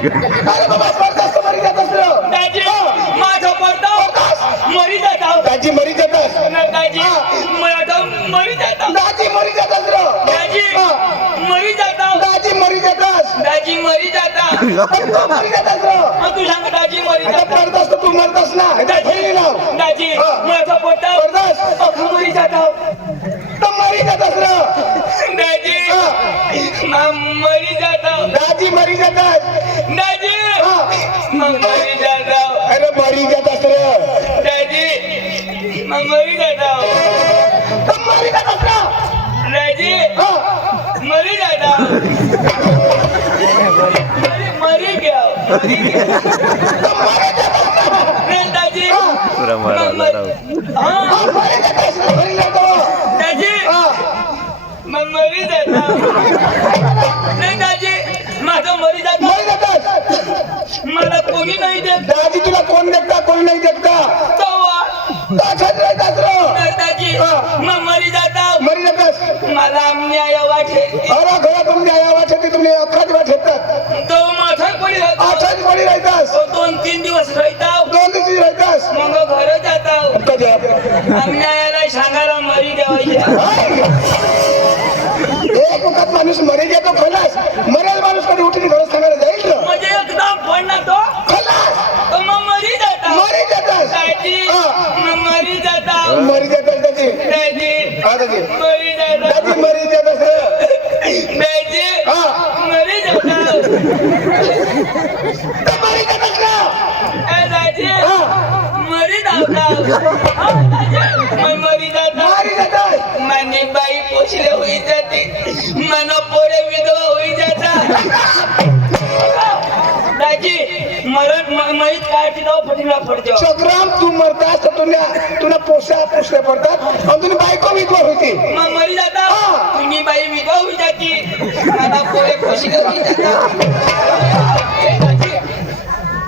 अरे बाबा बरदास्त मरी जात असतो दाजी माझा पडता मरी जाता दाजी मरी जातात दाजी माझा मरी जाता दाजी मरी जात असतो दाजी मरी जाता दाजी मरी जातात दाजी मरी जाता तू मरी जात असतो तू सांग दाजी मरी आता जाता बरदास्त तू मरतस ना दाजी नाव दाजी माझा पडता बरदास्त मरी जाता तर मरी जात असतो दाजी मरी जाता दाजी मरी जातात दाजी मरी जाता अरे मरी जात असतो दाजी मरी जाता तर मरी जात असतो दाजी मरी जाता मरी गया नहीं दाजी मरी जात असतो मरी जातो दाजी मरी जाता नहीं दाजी माझं मरी जाता मरी जातात मला कोणी नाही देत दाजी तुला कोण देखता कोण नाही देखता तवा तासात राहत असतो दाजी मरी जाता मरी जातात मला अन्याय वाटेल अरे घरात तुमच्या या वाटते तुम्ही अख्खाच वाट येतात तो माझा कोणी राहतो आठाच पडी राहतास 2-3 दिवस राहता 2 दिवशी राहतास मग घर जाता अन्यायाला सांगायला मरी द्यावायच्या एक वखत माणूस मरी जातो खलास मरेल माणूस कधी उठून घर सांगायला जाईल ना म्हणजे एकदम पडला तो खलास तो मग मरी जाता मरी जातास दाजी मग मरी जाता मरी जातास दाजी दाजी हा दाजी मरी जाता दाजी मरी जातास दाजी हा मरी जाता तर मरी जातास ना ए दाजी हा मरी जाता मरी जाता मरी जातास माने बाई पोचले होई जाते मन पोरे विधवा होई जाता दाजी मरण माहित काय तिथं फटीला पडतो संग्राम तू मरतास तर तुला पोसले पडतात आणि तुला बायको विधवा होती मग मरी जाता तुम्ही बाई विधवा होई जाती मला पोरे पोचले होई जाता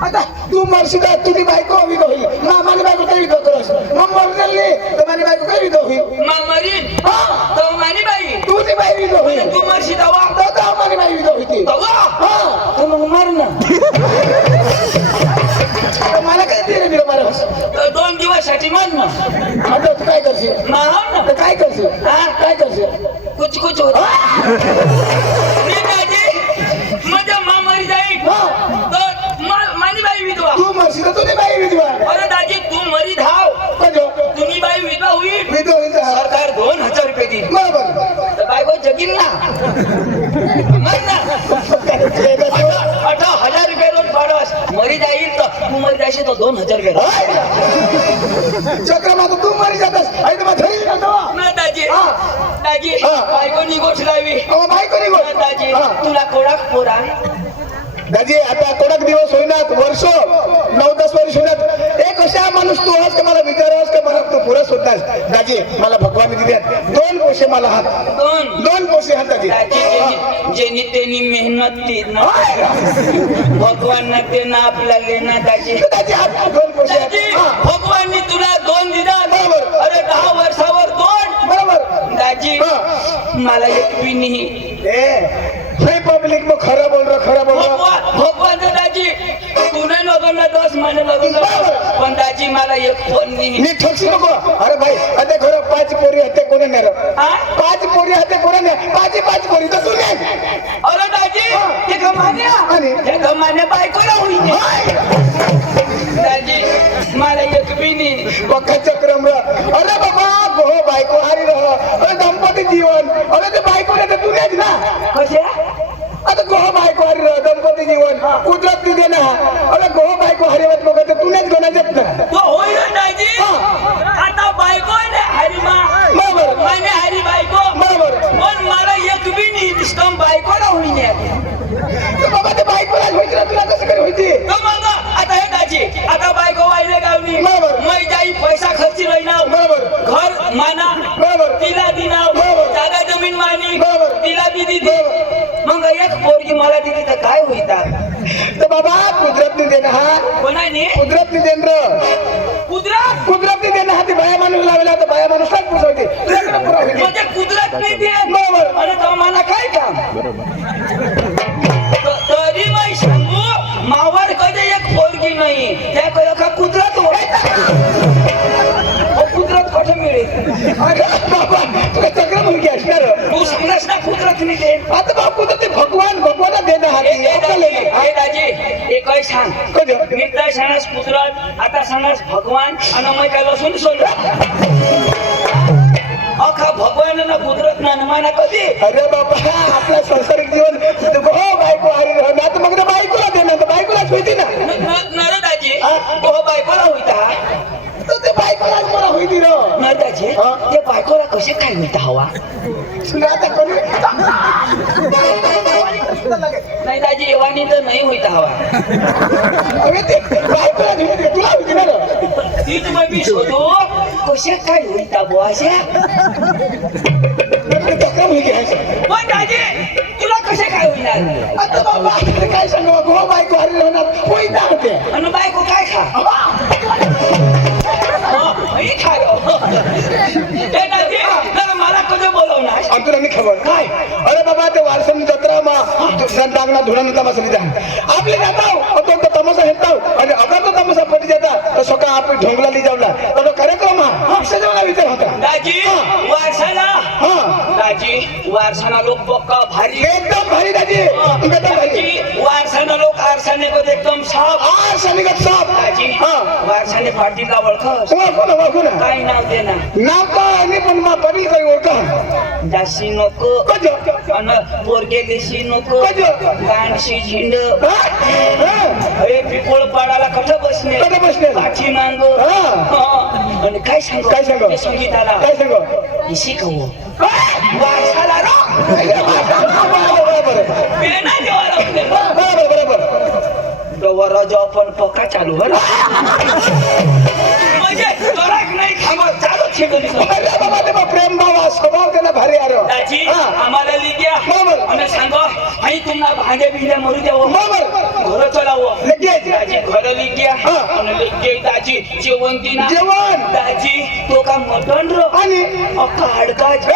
आता तू मरशील तुझी बायको विधवा होईल मामाने बायको काही विधवा करस मग मरणार नाही तर माझी बायको काही विधवा होईल मग मरीन हा तो मानी बाई तुझी बाई विधवा होईल तू मरशी दवा तर माझी बाई विधवा होती दवा हा तर मग मार ना मला काय दिलं दिलं मला 2 दिवसासाठी मान ना आता तू काय करशील माहाव ना तर काय करशील हा काय करशील कुछ होत मी दाजी माझ्या मरी जाईल हा तर मानी बाई विधवा तू मरशील तर तुझी बाई विधवा अरे दाजी तू मरी धाव कजो तुम्ही बाई विधवा होईल विधवा होईल सरकार 2000 रुपये देईल बरोबर तर बायको जगील ना मर ना 18,000 रुपये रोज पाडस मरी जाईल तर तू मरी जाशील तर 2000 रुपये चक्र मागं तू मरी जातस आणि तुम्हाला धरी जातो ना दाजी हा. दाजी हा. बायको निघोच लावी बायको निघो दाजी हा. तुला कोणाक पोरा दाजी आता कडक दिवस होईनात वर्ष 9-10 वर्ष होईनात एक अशा माणूस तू आहेस का मला विचारास का मला तू पुरस होतास दाजी मला भगवान दिल्यात 2 पोशे मला हात 2 पोशे हात दाजी ज्यांनी त्यांनी मेहनत ती ना भगवान ना ते ना आपल्याला ना दाजी दाजी हात 2 पोशे हात दाजी हा. भगवाननी तुला 2 दिला बरोबर. अरे 10 वर्षावर 2 बरोबर दाजी हा. मला एक बी नाही हे पब्लिक मग खरं बोल रहा भगवान दाजी तुने लोकांना 10 महिने लागून पण दाजी मला एक फोन नाही नीट ठोकशी नको अरे भाई आता खरं 5 पोरी हत्या कोणी नाही 5 पोरी हत्या कोणी नाही 5 पोरी तर तू नाही अरे दाजी ते गमान्या आणि? ते गमान्या बायकोला होईल दाजी मला एक बी नाही पक्का चक्रम अरे बाबा गो बायको हारी रह अरे दंपती जीवन अरे ते बायको नाही तर तू नाहीच ना कशा आता गो बायको हारी रह दंपती जीवन कुदरत तुझे ना अरे गो बायको हरिवत बघ तर तू नाहीच गोना जप ना तो होईल दाजी आता बायको ने हरिमा बरोबर माने हरी बायको बरोबर पण मला एक बी नाही दिसतं बायकोला होईल तर बाबा ते बायकोला होती ना तुला कसं काय होती तो मग आता हे दाजी आता बायको वाहिले गावनी बरोबर. मै जाई पैसा खर्ची राहीनाव बरोबर घर माना बरोबर तिला दिनाव बरोबर. जागा जमीन मानी बरोबर. तिला बी दिली बरोबर. मग एक पोरगी मला दिली तर काय होईल तर बाबा कुदरत ने देणं हा कोणाने कुदरत ने देणं कुदरत कुदरत ने देणं हा ती बाया माणूस लावला तर बाया माणूस काय पुरवते तुझ्याकडे पुरवते म्हणजे कुदरत नाही दे बरोबर आणि तो मला काय काम तरी मी सांगू त्या कळ का कुदरत कुदरत कुठं मिळेल अरे बाबा तुला चक्र मुलगी असणार तू सांगलास ना कुदरत नाही दे आता बापू तर ते भगवान देणं हाती दाजी हे काय सांग कधी नित्य सांगास कुदरत आता सांगास भगवान आणि मग काय लसून सोडलं अखा भगवान ना कुदरत ना माना कधी अरे बाबा आपला संसारिक जीवन हो बायको हरी ना तर मग बायकोला देणार तर बायकोलाच होती ना नर दाजी हो बायकोला होईता तर ते बायकोलाच मला होती ना नर दाजी ते बायकोला कसे काय होईता हवा तुला आता कोणी नाही दाजी एवानी तर नाही होईता हवा अरे ते बायकोला होती तुला होती ना तीच मग मी शोधू कशा काय होईता बुवा अशा चक्र मुलगी आहे पण दाजी तुला कसे काय होईणार आता बाबा काय सांगू हो बायको हरी राहणार होईता होते आणि बायको काय खा खा दाजी मला कधी बोलवणार तुला नाही खबर काय अरे बाबा ते वारसन जत्रा डांगना धुणा नव्हता मसली आपले जाताव तो तमाशा हेताव आणि अगर तो तमाशा पटी जाता तर सकाळ आपण ढोंगला जावला तर तो कार्यक्रम हा जेवणा विचार होता दाजी वारसाला हा दाजी वारसाना लोक पक्का भारी एकदम भारी दाजी एकदम भारी दाजी वारसाना लोक आरसाने को एकदम साफ आरसाने का साफ दाजी हा वारसाने फाटी का ओळख ओळखू ना काय नाव दे ना नाव काय नाही पण मा परी काही ओळखा दासी नको कजो अन पोरगे देशी नको कजो गाणशी झिंड हा अरे पिपोळ पाडाला कठ बसणे कट बसले पाठी नांग हा आणि काय सांगू काय सांगू? ते संगीताला काय सांगू शिकवू वारसाला बरोबर पेना देवाला बरोबर बरोबर डोवर जो आपण पक्का चालू हो म्हणजे तोराक नाही थांबत चालू ठेवली अरे बाबा ते प्रेम भावा स्वभाव त्याला भारी आरो दाजी हा. आम्हाला लिग्या बरोबर. आणि सांगो आई तुम्हाला भांडे बिंडे मरू द्यावं बरोबर घर चलावं लगेच दाजी घर लिग्या हा. आणि लगे दाजी जेवण दिना जेवण दाजी तो का मटण रो आणि अक्का हाडकाच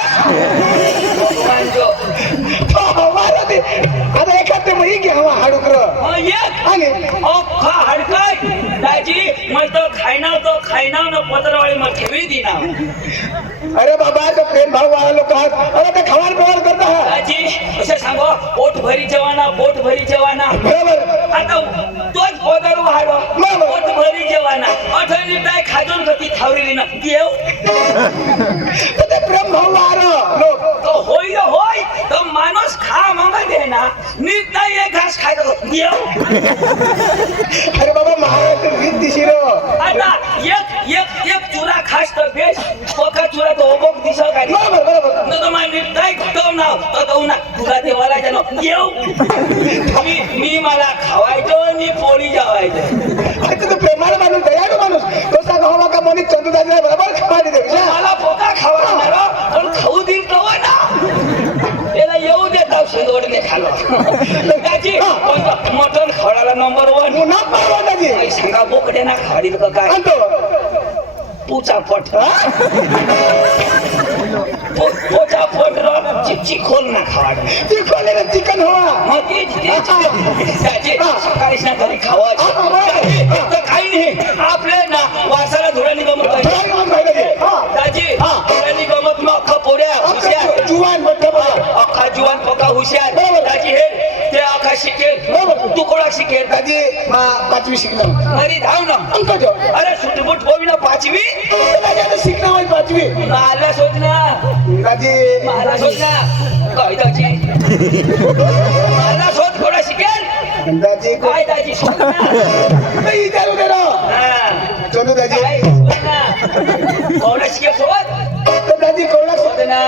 आता एखाद मग घ्या हाडुकर एक आणि अख्खा हाडकाच दाजी मग तो खायना न पत्रवाळी मग ठेवी दिना अरे बाबा तो प्रेम भाव वाला लोक आहात अरे ते खवार पवार करता हा दाजी असं सांगो पोट भरी जेवाना बरोबर आता तोच पोदारू वाढवा बरोबर. पोट भरी जेवाना अठवणी काय खाजून गती थावरेली ना देव तर ते प्रेम भाव वाला लोक तो होय तो माणूस खा मंगा दे ना नीट नाही एक घास खायचं देव अरे बाबा महाराष्ट्र रीत दिशी रो आता एक चुरा खास तर बेस पोका चुरा तो ओबक दिसो काय बरोबर बरोबर न तो माय नीट नाही तो ना तुला देवाला जानो देव मी मला खावायचो आणि पोळी जेवायचं आता तो प्रेमाला माणूस दयाळू माणूस तो सांगा हो का मनी चंदू दादा बरोबर खवा दे मला पोका खावा पण खाऊ दिल कवा ना त्याला येऊ देता शिंदोडने खालो त्याची मटण खवडाला नंबर 1 ना पावा दादी आई सांगा बोकडे ना खाडील का काय आणतो पूचा फट पोचा फट चिप्ची खोल ना खाड ती खोलेला चिकन हवा मग त्याची सकाळीच ना घरी खावायची तर काही नाही आपले ना वासाला धुळ्यानी गमत दाजी धुळ्यानी गमत मग अख्खा पोऱ्या हुशार जुवान मोठा अख्खा जुवान पक्का हुशार दाजी हे ते अख्खा शिकेल तू कोणा शिकेल दादी पाचवी शिकणार घरी धाव ना अंकजो अरे सुटबुट होवी ना 5वी दादी आता शिकणार होईल पाचवी मला शोध ना दादी मला शोध ना काय दाजी मला शोध कोणा शिकेल दादी काय दाजी शोध ना विचारू दे रो हा. चंदू दादी काय शोध ना कोणा शिकेल शोध तर दादी कोणाक शोध ना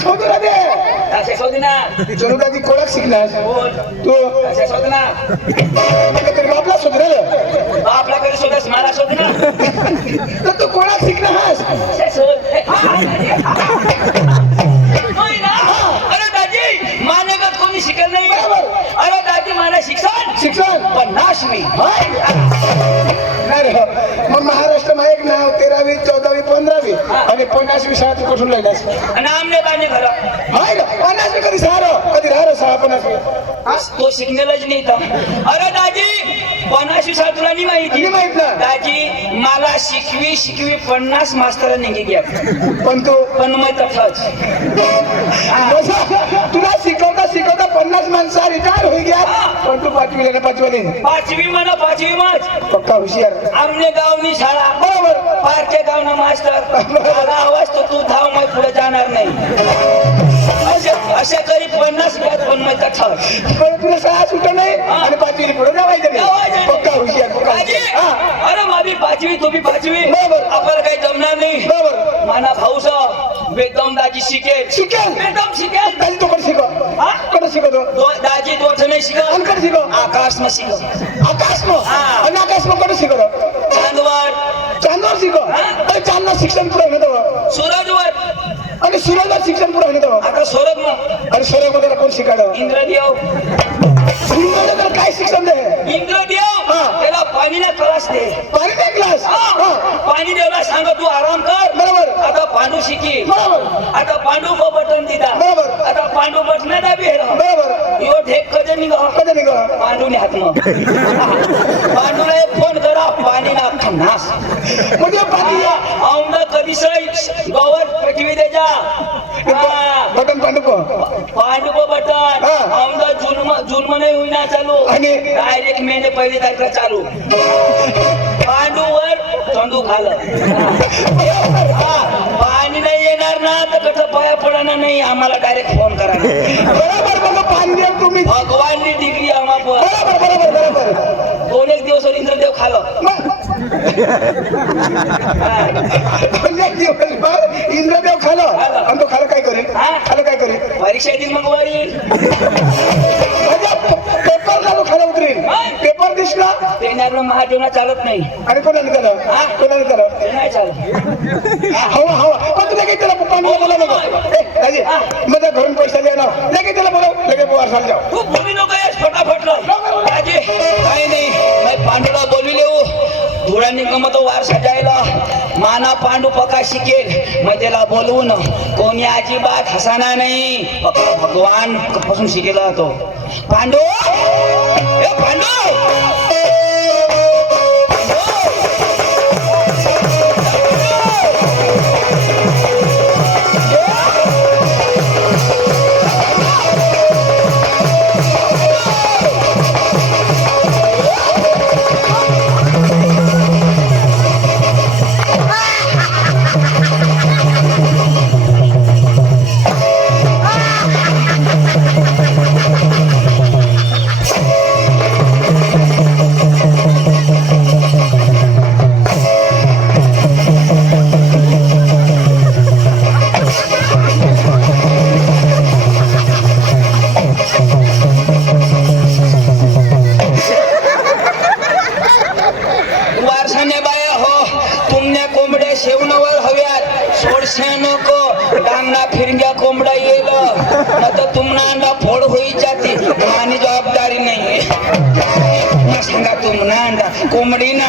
शोधू ना दे असे शोध ना चंदू दादी कोणाक शिकणार शोध तू असे शोध ना तरी बापला शोधणार आपल्याकडे शोधस मला शोध ना तर तू कोणाक शिकणार हास असे शोध होय ना अरे दाजी मानेगत कोणी शिकल नाही बरोबर. अरे दाजी मला शिक्षण 50वी. नाही रे, मग महाराष्ट्रामध्ये एक नाव 13वी 14वी 15वी आणि 50वी शाळा तू कुठून लागलास? आणि आमने बाने घर हाय ना 50वी कधी राहिलं शाळा 50वी? तो शिकलेलाच नाही तर. अरे दाजी 50वी शाळा तुला नाही माहिती? नाही माहित ना. दाजी मला शिकवी 50 मास्तर निघे घ्या पण तू पण मग तसंच. तुला शिकवता 50 माणसं रिटायर होई गया पण तू 5वीला ना 5वीला 5वी म्हणा 5वी मच पक्का हुशार. आमने गावनी शाळा बरोबर. पारखे गावना मास्टर मला आवाज तो तू धाव मग पुढे जाणार नाही. अशा करी 50 घ्यात पण मग तसंच. पण तुला शाळा सुट नाही आणि 5वीला पुढे जावायचं नाही. पक्का हुशार पक्का दाजी, हुशार. अरे माझी 5वी तुम्ही 5वी बरोबर. आपल्याला काही जमणार नाही. बरोबर. माना भाऊसा बेदम दाजी शिकेल बेदम शिकेल. दाजी तो कडे शिकव. हा? कडे शिकवतो. दाजी तो नाही शिकव कडे शिकव. आकाश न शिकव आकाश मग हा. आणि आकाश मग कडे शिकवतो. चांदवर चांदवर शिकव. आणि चांदवर शिक्षण पुढे होतं सूरजवर आणि सूर्यावर शिक्षण पुढे होतं. आता सोरग मग आणि सूर्यामध्ये कोण शिकायला? इंद्रदेव सूर्याला काय शिक्षण दे? इंद्रदेव हा. त्याला पाणीला कळस दे. पाणी दे क्लास. हा. पाणी देवला सांग तू आराम कर. बरोबर. आता पांडू शिकी. बरोबर. आता पांडू बटन दिदा. बरोबर. आता पांडू बटन दाबी बरोबर. यो ढेक कधी निघा कधी निघा पांडूने हात मग पांडूला एक फोन करा पाणी ना अख्खा नास म्हणजे पाणी औंदा कधी गवत पेटवी द्यायचा. बटन पांडू पांडू बटन हा. औंदा जुलम नाही होईना चालू आणि डायरेक्ट मेने पहिली तारखेला चालू पांडूवर चंदू खालं. पाणी नाही येणार ना तर कसं पाया पडणार नाही आम्हाला डायरेक्ट फोन करा. बरोबर बघा पाणी देव तुम्ही. भगवाननी डिग्री आम्हा बरोबर बरोबर बरोबर. 2 दिवस इंद्रदेव खालं. इंद्रदेव खालं आणि तो खालं काय करेल? खालं काय करेल? परीक्षा देईल मग वरील पेपर झालो खालं उतरेल. पेपर दिसला देणार महादेवना चालत नाही. आणि कोणाने त्याला कोणाने त्याला ते नाही चालत. हवा हवा पण तुला काही त्याला पाणी बोला नको. दाजी माझ्या घरून पैसा द्या ना लगे त्याला बोलव लगे वारसाला जाऊ. तू बोलू नको यश फटाफट राजे काही नाही मैं पांडूला बोलविले धुळांनी गमतो वार सजायला माना पांडू पका शिकेल मग त्याला बोलवून कोणी अजिबात हसाना नाही भगवान पासून शिकेला तो पांडू ए पांडू कोंबडा येल तर तुम्हाला अंडा फोड होई जाते आणि जबाबदारी नाही सांगा तुम्हाला अंडा कोंबडी ना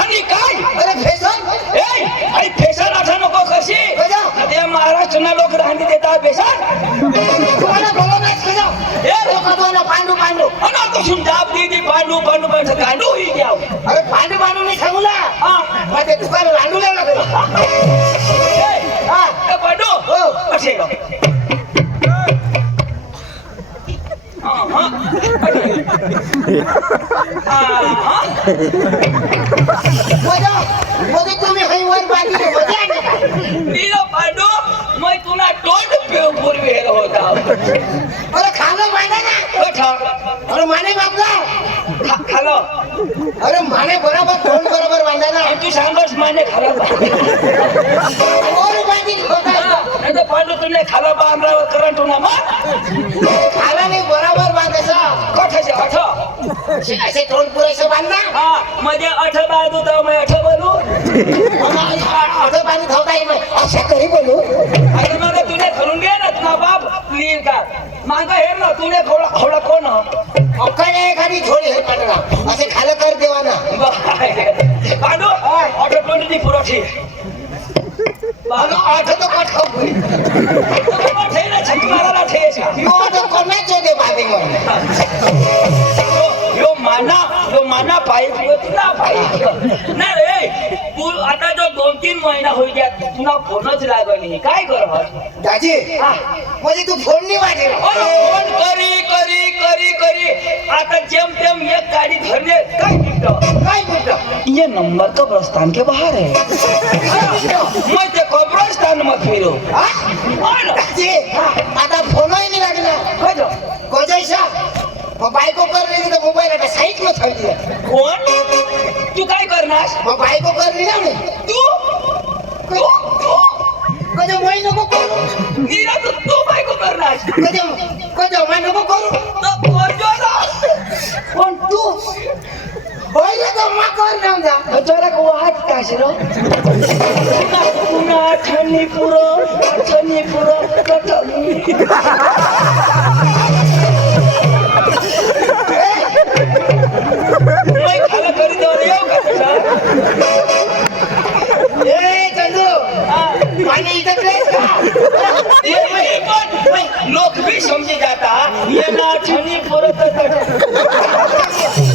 आणि काय फेसन असा नको कशी ते महाराष्ट्र लोक राहणी देतात बेसन पांडू पांडू कसून दाब दे पांडू पांडू पांडू गांडू होई द्या अरे पांडू पांडू नाही सांगू ना ते दुकान रांडू लागला पांडू असे तुम्ही हईवर बाजूला पांडू मग तुला तोंड पूर्वी होता अरे खालं माने ना अरे माने बापला खालो अरे माने बरोबर तोंड बरोबर बांधा ना तू सांगस माने खाला नाही तर पांडू तुला खाला बांधला करंट होणार मग खाला नाही बरोबर बांधायचं कठाचे अठ असे तोंड पुरेसं बांधना हा म्हणजे 8 बांधू तर मग 8 बोलू पाणी धावता येईल अशा करी बोलू अरे मग तुला घरून घे ना तुझा बाप क्लीन का मागा हे ना तुने खोला खोला कोण अक्कल एखादी थोडी हे पडला असे खालं कर देवा ना पांडू ऑटो ट्वेंटी पुरवठी आठ तो कट खाऊ दे बाबी यो माना पाहिजे ना पाहिजे ना रे तू आता जो 2-3 महिना होई गया तुला फोनच लागत नाही काय कर दाजी म्हणजे तू फोन नाही वाजे फोन करी करी करी करी आता जेम तेम एक गाड़ी धरने काय मिनट ये नंबर कब्रिस्तान के बाहर है मैं ते कब्रिस्तान मत फिरो दाजी आता फोनही नाही लागला कोजैसा मग बायको करली तर मोबाईल आता साईड मध्ये ठेवली कोण तू काय करणार मग बायको करली ना तू कधी moi नको करू नीरा तू बायको करणार कधी moi नको करू पण तू होईल तर मग कर ना जा जरा को हात काशरो पुन्हा आठवणी पुरो मैं खाला करी दो रे ए चंदू पानी इधर ले ये लोग भी समझी जाता ये ना आठवणी पुरो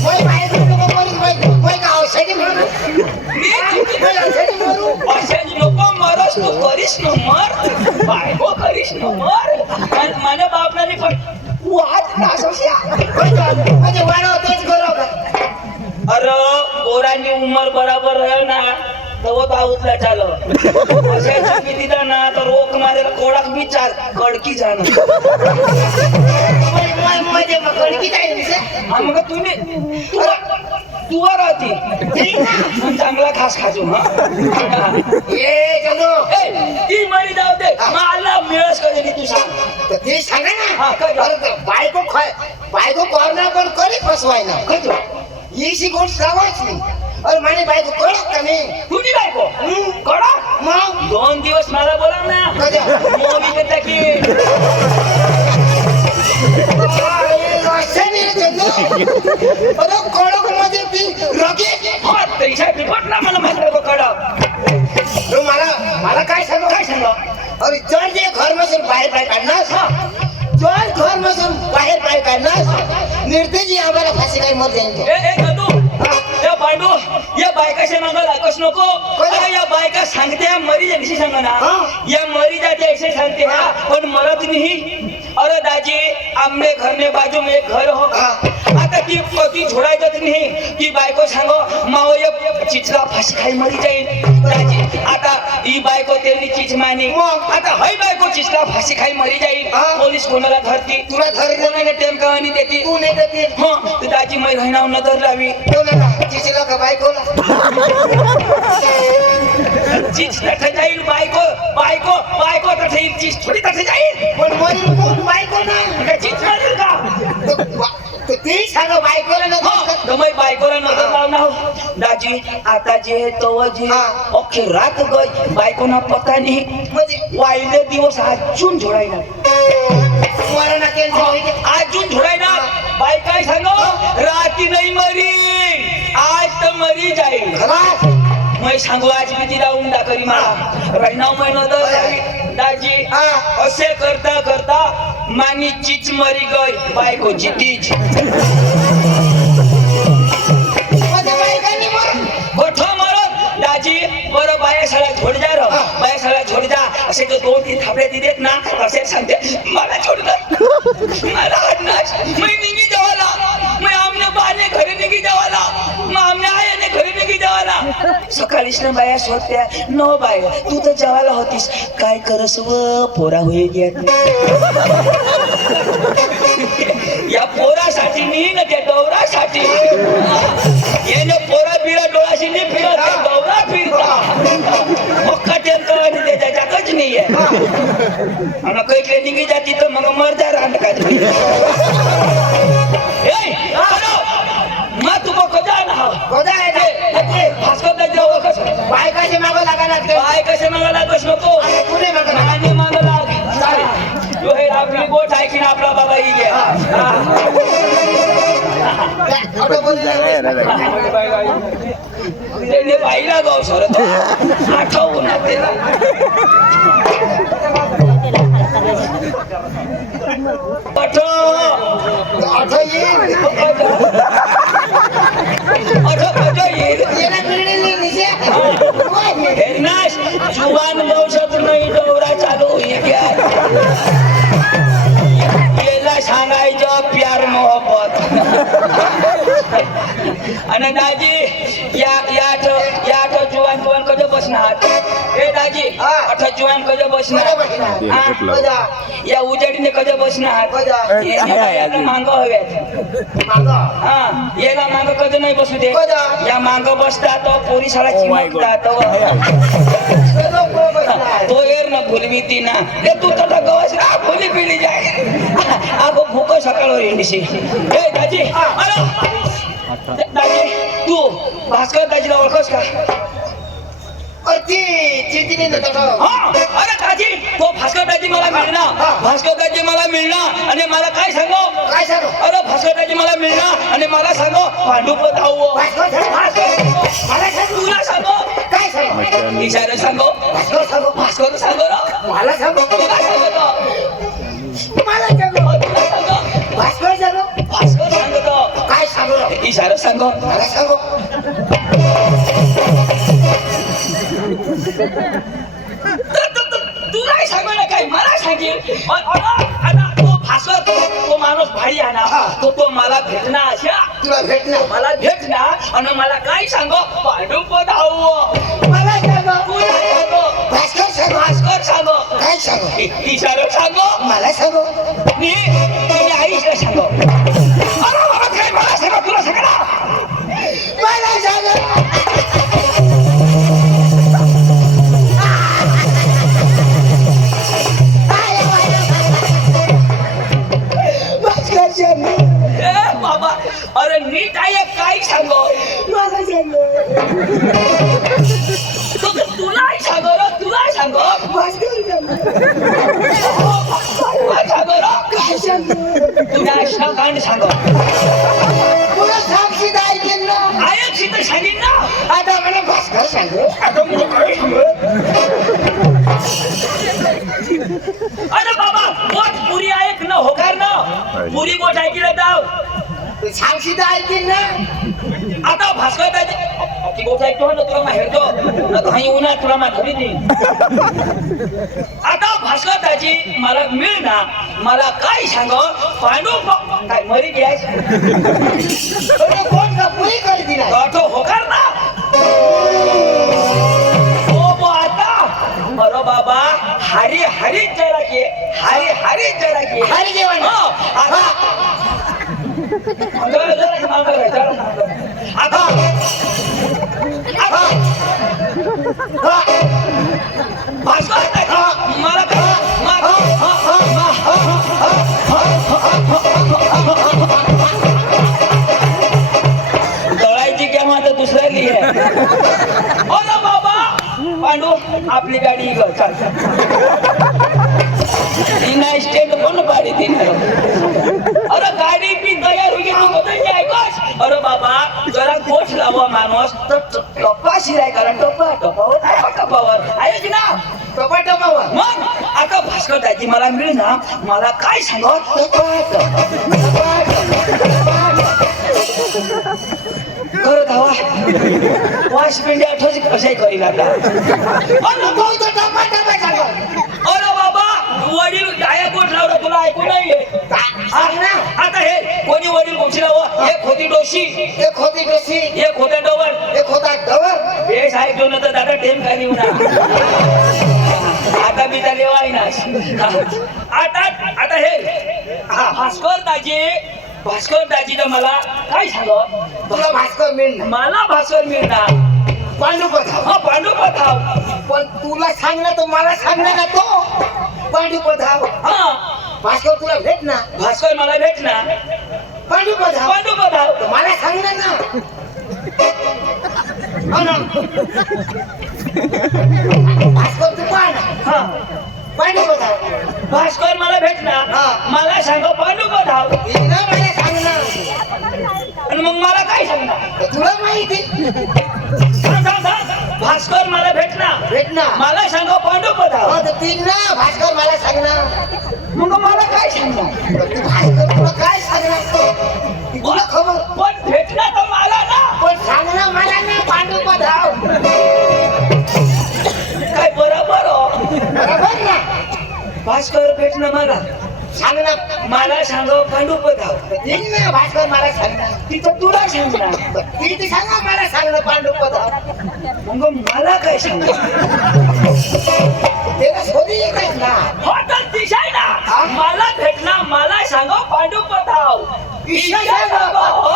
moi बायको नको करू moi का औषधी म्हणू असे लोक मरस तू करीस न मर बायको करीस न मर माझ्या बापनाने पण वाद नासोसिया म्हणजे वाढव तेच करू अरे पोरांनी उमर बराबर राहील ना तर वो दाऊतला चालो असे चुकी दिला ना तर रोक मारेला कोडाक विचार कडकी जाणं मध्ये मग कडकी काय मग तुम्ही तू राहती चांगला खास खाजू हा ए चंदू ती मरी जाऊ दे मला मिळस कधी तू सांग ते सांगा हा, काय ना अरे बायको कॉर्नर पण करी फसवाय ना कधी ही गोष्ट सांगायची अरे माझी बायको कळत का मी तुझी बायको कडा मग 2 दिवस मला बोला ना कधी मोमी करता की कडक मध्ये ती रगे पैसा टिपट ना मला माहिती कडक मला काय सांग अरे जर जे घर मधून बाहेर काढणार जर घर मधून बाहेर काढणार निर्देश आम्हाला फाशी काही मत जाईल ए कदू या पांडू या बायकाच्या मागं लागच नको अरे या बायका सांगते मरी जायची सांगा ना या मरी जाते ऐसे सांगते ना पण मरत नाही अरे दाजी आमने घर में बाजू में एक घर हो आता ती पती छोडायचं नाही ती बायको सांगो माव ये चिचला फाशी खाई मरी जाईल दाजी आता ही बायको त्यांनी चिच मानी आता हई बायको चिचला फाशी खाई मरी जाईल पोलीस कोणाला धरती तुला धरली कोणाला टेम कहाणी देती तू नाही देते तर दाजी मै राहणार नजर लावी कोणाला तिचीला का बायकोला चीज तठ जाईल बायको तठ येईल चीज थोडी तठ जाईल पण मरी कोण बायको ना काय चीज मारेल का ते सांग बायकोला ना तुम्ही बायकोला नजर लावणार दाजी आता जे तो जे अख्खी रात गई बायकोना पता नाही म्हणजे वाईले दिवस अजून झोडायला मला ना केलं अजून झोडायला बाई काय सांगो राती नाही मरी आज तर मरी जाईल मैं सांगू आज मी तिला उंडा करी मला राहणार मै नजर दाजी असे करता करता मानी चीच मरी गई बायको जीतीच गोठो मरत दाजी बरं बाया शाळा झोड जा रो बाया शाळा झोड जा असे जो 2-3 थापडे दिलेत ना असे सांगते मला छोड मला हटनाश मैं निघी जावाला मैं आमने बाने घरी निघी जावाला मैं आमने आयाने घरी निघी जावाला सकाळीच ना बाया शोधत्या नो बाय तू तर जेवायला होतीस काय करस व पोरा होई गेत या पोरासाठी नाही ना त्या डोरासाठी येणे पोरा बिरा डोळाशी नाही फिरत त्या डोरा फिरता मक्का त्यांचं आणि त्याच्या जागच नाही आहे आणि काही काही निघी जाती तर मग मरजा राहणं काय मा तू कजा ना भास्कर जाऊ कसं बायकाचे मागं लागा लागते बाय कसे मागा लागस नको तुले मागं मागे मागा लाग खोटं बोलले त्याने बाईला गाव सरत आठवून आपल्याला जुवान वंशात नाही दौरा चालू याला सांगायचं प्यार मोहब्बत आणि दाजी या जुवान कधी बसणार हे दाजी जुवान कधी बसणार या उजेडीने कधी बसणार याला मांग हव्यात याला मांग कधी नाही बसू दे या मांग बसतात पोरी साला चिमकतात तो येर ना भुलवी ती ना रे तू तर गवास ना भुली पिली जाय आगो भूक सकाळवर इंडिशी ए दाजी दाजी तू भास्कर दाजीला ओळखस का अरे दाजी तो भास्कर दाजी मला मिळणार आणि मला काय सांगो अरे भास्कर दाजी मला मिळणार आणि मला सांगो भांडूप धावो तुला सांगो काय सांगू इशारा सांगो भास्कर सांगो मला सांगू तुला सांगतो मला सांगू तुला सांगो भास्कर सांगू भास्कर सांगतो काय सांगू इशारा सांगो मला सांगू तुला सांगू ना काय मला सांगेल आता तो भास्कर तो माणूस भारी आहे ना तो मला भेटणार अशा तुला भेटणार मला भेटणार आणि मला काय सांगो पांडुप धावो मला सांगू तुला सांगो भास्कर सांगो काय सांगू इशारा सांगो मला सांगू मी आईला सांगो अरे मला सांगो तुला सांग ना मला सांगू बाबा अरे नीट आहे काय सांगो मला सांगू तुला सांगो तुला सांगो काय सांगू तुला कांड सांगो तुला साक्षी ऐकेल ना आयक तर सांगेन ना आता मला भास्कर सांगू आता मला काय सांगू अरे बाबा गोट पुरी ऐक न होकार ना पुरी गोट ऐकीला जाव साक्षी ऐकेल ना आता भास्कर दाजी ती गोट ऐकतो ना तुला माहेरतो काही उन्हा तुला मा घरी देईन आता भास्कर दाजी मला मिळ ना मला काय सांग पांडू काय मरी गॅस कोण का पुरी कर दिला तो होकार ना ओ आता अरे बाबा हरी हरी जरा के हरी जरा के हरी जेवण आता मला दळायची काम आता दुसऱ्या लिहि अरे बाबा पांडू आपली गाडी चाल स्टेट कोण पाडी तीन अरे गाडी बी तयार होईल तू बदल ऐकस अरे बाबा जरा गोष्ट लावा माणूस तर टप्पा शिराय कारण टप्पावर आहे की ना टपाटपावर मग आता भास्कर दाजी मला मिळ ना मला काय सांग खरं धावा वाश पिंडी आठवशी कशाही करील आता अरे बाबा वडील आया गोठ लावलं तुला ऐकू नाहीये आता हे कोणी वडील गोष्टी लावा एक होती डोशी एक होती बेसी एक होत्या डोवर एक होता डवर बेस ऐकलो ना तर दादा टेम खाली आता मी त्या लेवाय ना आता हे भास्कर दाजी तर मला काय सांग तुला भास्कर मिळणार मला भास्कर मिळणार पांडू पधाव पांडू पठाव पण तुला सांगणार तर मला सांगणार ना तो पांडू पधाव हा भास्कर तुला भेटणार भास्कर मला भेटणार पांडू पधाव पांडू पठाव मला सांगणार ना हो ना भास्कर तू पाहणार हा पांडू पधाव भास्कर मला भेटणार हा. मला सांगा पांडुपा धाव हिनं मला सांगणार आणि मग मला काय सांगणार तुला माहिती सांग, सांग, सांग. भास्कर मला भेटणार भेटणार मला सांगा पांडुपा धाव हो तर तीन ना भास्कर मला सांगणार मग मला काय सांगणार तर ती भास्कर तुला काय सांगणार ती तुला खबर पण भेटणार तर मला ना पण सांगणार मला ना पांडुपा धाव काय बरोबर हो बरोबर ना भास्कर भेटणं मला सांगणार मला सांगा पांडुपा धाव तीन ना भास्कर मला सांगणार तिथं तुला सांगणार ती सांगा मला सांगणार पांडुपा धाव मग मला काय सांगणार त्याला शोधी येत आहेत ना हो तर दिशाय ना हा? मला भेटणार मला सांगा पांडुपा धाव दिशा सांगा. हो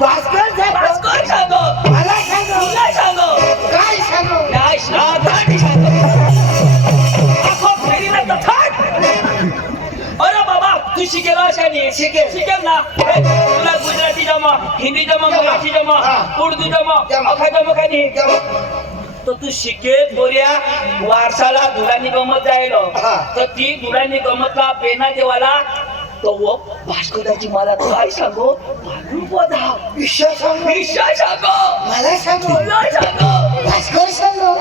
भास्कर सांगा भास्कर सांगो मला सांगा तुला सांगो काय सांगू काय साधारण सांगो आखो फेरीला तथाट अरे बाबा तू शिकेल अशाने शिकेल. शिकेल ना हे, तुला गुजराती जमा हिंदी जमा जमा. मराठी जमा हा. उर्दू जमा जमा. अखा जमा का नाही तर तू शिकेल बोऱ्या वारसाला दुरानी गमत जायला हा. तर ती दुरानी गमतला पेना देवाला तो वो भास्कराची मला काय सांगो धाव विश्वा सांगू विश्वास सांगो मला सांगू तुला सांगो भास्कर सांगू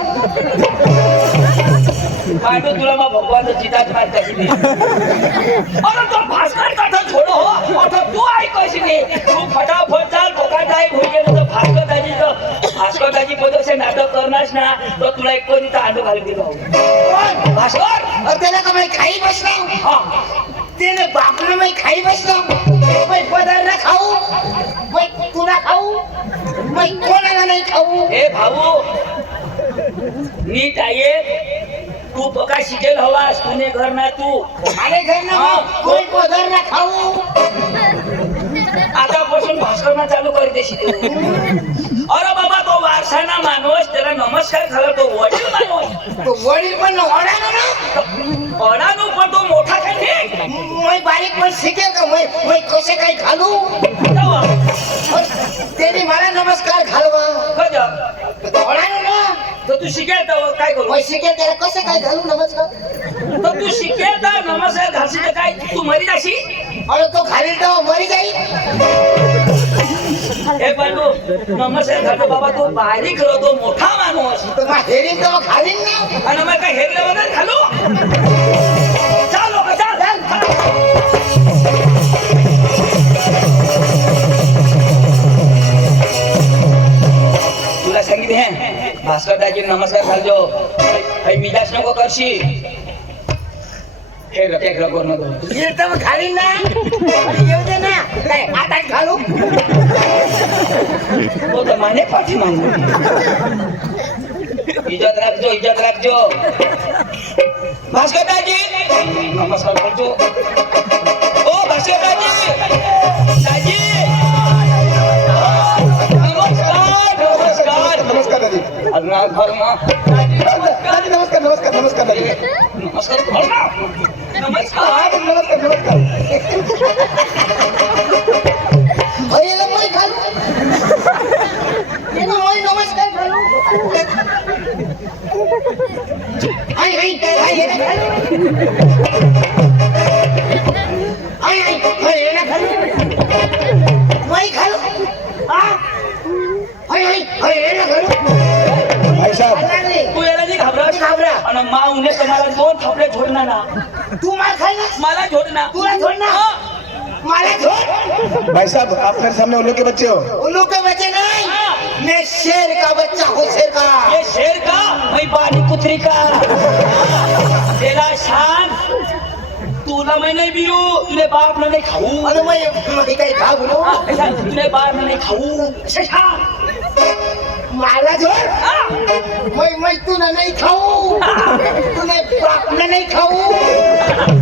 पांडू तुला मग भगवान जिताच मार कशी नाही अरे तो भास्कर कथा छोडो हो आता तू ऐकशी नाही तू फटाफट चाल ठोकाटाई होई गेलं तर भास्कर दाजी पदसे नाटक करणार ना तर तुला एक कोणी तांडू घालून दिलो भास्कर और त्याला का मैं खाई बसलो हा तेने बापने मैं खाई बसलो मैं पदार ना खाऊ मैं तू ना खाऊ मैं कोणाला नाही खाऊ हे भाऊ नीट आहे तू बघा शिकेल हवास तुने घर ना तू अरे घर ना हा. कोई पदार ना खाऊ आतापासून भास्करना चालू कर देशी अरे बाबा तो वारसाना माणूस त्याला नमस्कार झाला तो वडील माणूस तो वडील पण ओढानो ना अडानू पण तो मोठा काय नाही मैं बारीक पण शिकेल का मैं कसे काही घालू त्याने मला नमस्कार घालवा ओढानो ना तर तू शिकेल तर काय करू मैं शिकेल त्याला कसे काय घालू नमस्कार तर तू शिकेल तर नमस्कार घालशील तर काय तू मरी जाशी अरे तो घालील तेव्हा मरी जाईल हे पण तू नमस्कार घालतो बाबा तो बारीक तो मोठा माणूस तर मग हेरील तेव्हा घालील ना आणि मग काय हेरले वगैरे घालू चाल लोक चाल तुला सांगितले हे भास्कर दाजी नमस्कार घालजो काही विलास नको करशी हे रके रगो नको येईल तर मग घालील ना अरे येऊ दे ना काय आता घालू तो तर माने पाठी मागू इज्जत राखजो भास्कर दाजी नमस्कार करजो ओ भास्कर दाजी नमस्कार नमस्कार दादी अरुणा भरमा दादी नमस्कार नमस्कार नमस्कार दादी नमस्कार भरमा नमस्कार नमस्कार नमस्कार भैयाला मैं घालू त्याला मैं नमस्कार घालू हाय हाय हाय ये ना घालू हाय हाय ये ना घालू मैं घालू हां हाय हाय ये ना घालू भाई साहब तू याला नाही घाबरा. आणि माऊने तुम्हाला दोन थपडे झोडणार ना तू मार खाना मला झोडणार तुला झोडणार माला झोड़ भाई साहब आप मेरे सामने उल्लू के बच्चे हो उल्लू के बच्चे नहीं मैं शेर का बच्चा हूँ शेर का ये शेर का मैं बानी पुत्री का तेरा शान तुला मैं नहीं बियू तुझे बाप ने नहीं खाऊ अरे मैं काही खा बोलू ऐसा तुझे बाप ने नहीं खाऊ ऐसा शान माला झोड़ मैं तूने नहीं खाऊ तूने बाप ने नहीं खाऊ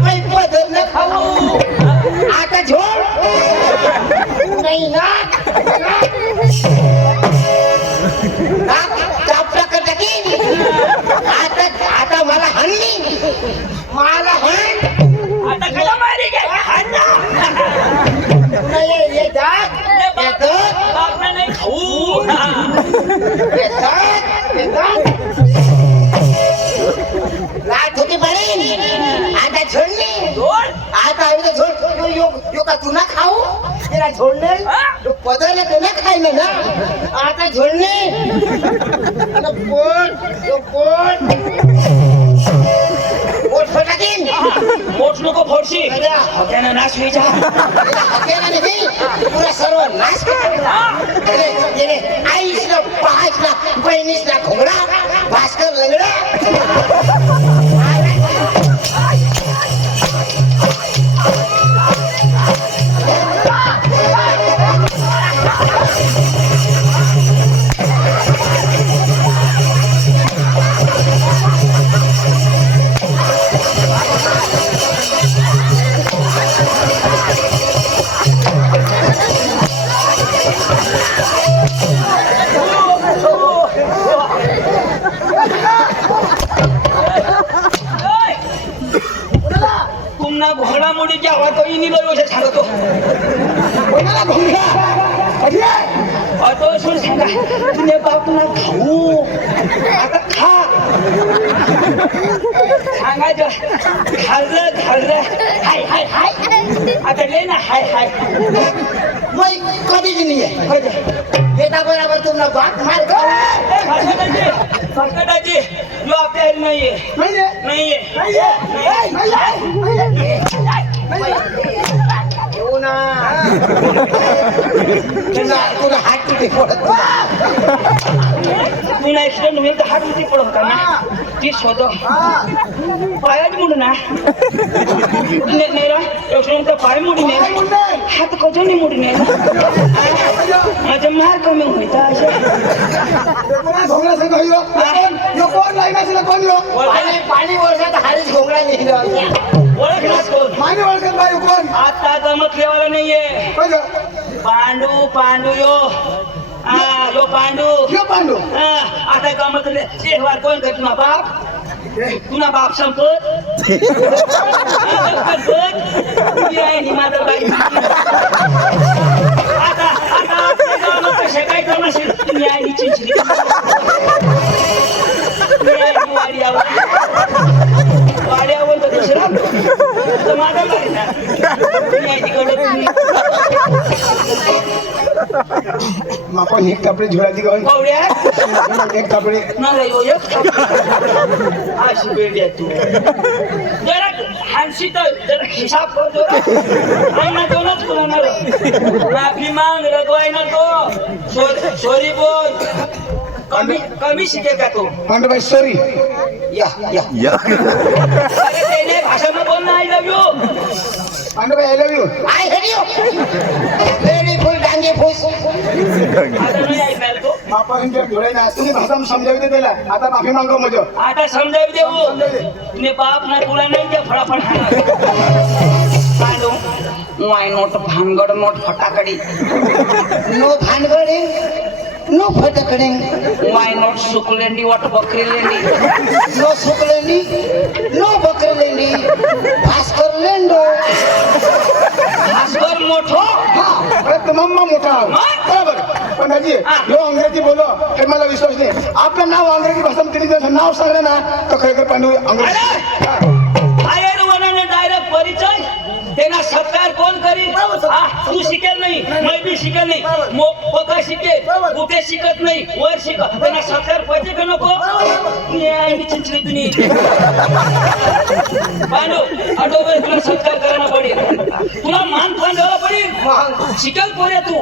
मैं पदर न खाऊ आता झोड़ नहीं ना कापला कर टाकी आता मला हाणली मला हाण आता कला मारी गया हाना ये दाग ये दाग बाप ने नहीं खाऊ ये दाग लाट होती बड़ी आता छोड़ली तेरा झोडणे तो पदाला तर ना खायला ना आता झोडणे कोण पोट फटाकीन मोठ नको फोडशी अरे. त्यानं नाश व्हायचा हाकेला नाही पुरा सर्व नाश केला आईसला पाचला बहिणीसला घोगडा भास्कर लंगडा तुमना घोडा मोडीची आवाज तो इनिलो योजना सांगतो कोणाला भंगा अरे अतो सुन सांगा तुझे बाप ना खाऊ आता खा सांगायचं खाल्लं हाय हाय हाय आता ले ना हाय हाय मैं कधी नाही आहे बेटा बराबर तुमना बाप मार संकटाची जो आपल्या नाहीये नाहीये येऊ ना तुला हात तुटे पडत मी ना ऍक्सिडेंट होईल तर हात उती पडत होता ना ती शोध पायाच मुड ना नाही रा ऍक्सिडेंट तर पाय मुडी नाही हात कजो नाही मुडी नाही माझं मार कमी होईता असे भोंगला संग होयो कोण लाईन असेल कोण यो पाणी वर्षात हारीच घोंगडा निघलो ओळखलाच कोण माने ओळखत बाई कोण आता गमतलेवाला नाहीये कोण पांडू यो यो पांडू यो पांडू आता गमतले शेहवार कोण कर तुना बाप तुना बाप संपत माझं बाई आता आपल्या गावात कशा काय जमाशील तुम्ही आई चिंचली वाड्यावर तर दुसरा माझा बाई ना तुम्ही आई तिकडं आपण एक कपडे झोळाची गाऊन पावड्या एक कपडे नाही हो एक अशी बेडी आहे तू जरा हानशी तर जरा हिसाब कर जरा ना दोनच बोलणार आपली मांग रगवाय ना तो सॉरी बोल कमी शिकेल का तू पांडू बाई सॉरी या अरे तेने भाषा में बोलना आई लव यू पांडू बाई I love you I head you lady फुल डांगे फुस आता नाही ऐकायला तो बापा इंटर धुळे ना तुम्ही भाषा समजावी दे त्याला आता माफी मागो मज आता समजावी देऊ तुने बाप ना तुला नाही त्या फळाफळ पांडू वाय नोट भानगड नोट फटाकडी नो भानगडे नो फटकडे वाय नोट सुकलेंडी वाट बकरी लेंडी नो सुकलेंडी नो बकरलेंडी भास्कर लेंडो भास्कर मोठो अरे तुम्हाला मोठा बरोबर पण दाजी जो अंग्रेजी बोलो हे मला विश्वास नाही आपलं नाव अंग्रेजी भाषेमध्ये तिने नाव सांगलं ना तर खरेखर पांडू अंग्रेजी आयर वनाने डायरेक्ट परिचय तेना सत्कार कोण करी तू शिकेल नाही मैं भी शिकेल नाही पका शिकेल कुठे शिकत नाही वर शिकत त्यांना सत्कार पाहिजे का नको चिंचली तुम्ही पांडू आठवडे तुला सत्कार करायला पडेल तुला मान फान द्यायला पडेल शिकेल पोरे तू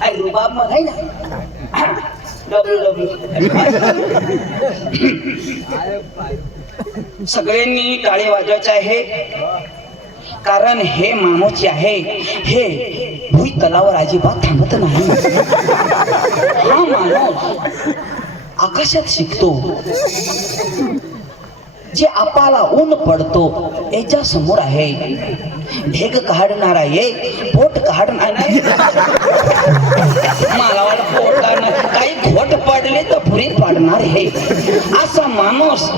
अरे रुबाब मग आहे ना सगळ्यांनी टाळी वाजवायचे आहे कारण हे मानव जे आहे हे भुई तलावर अजिबात थांबत नाही हा मानव आकाशात शिकतो जे आपाला ऊन पडतो याच्या समोर आहे ढेग काढणारा ये पोट काढणार नाही मालावाला पोट काढणार काही घोट पडले तर पुरी पाडणार हे असा माणूस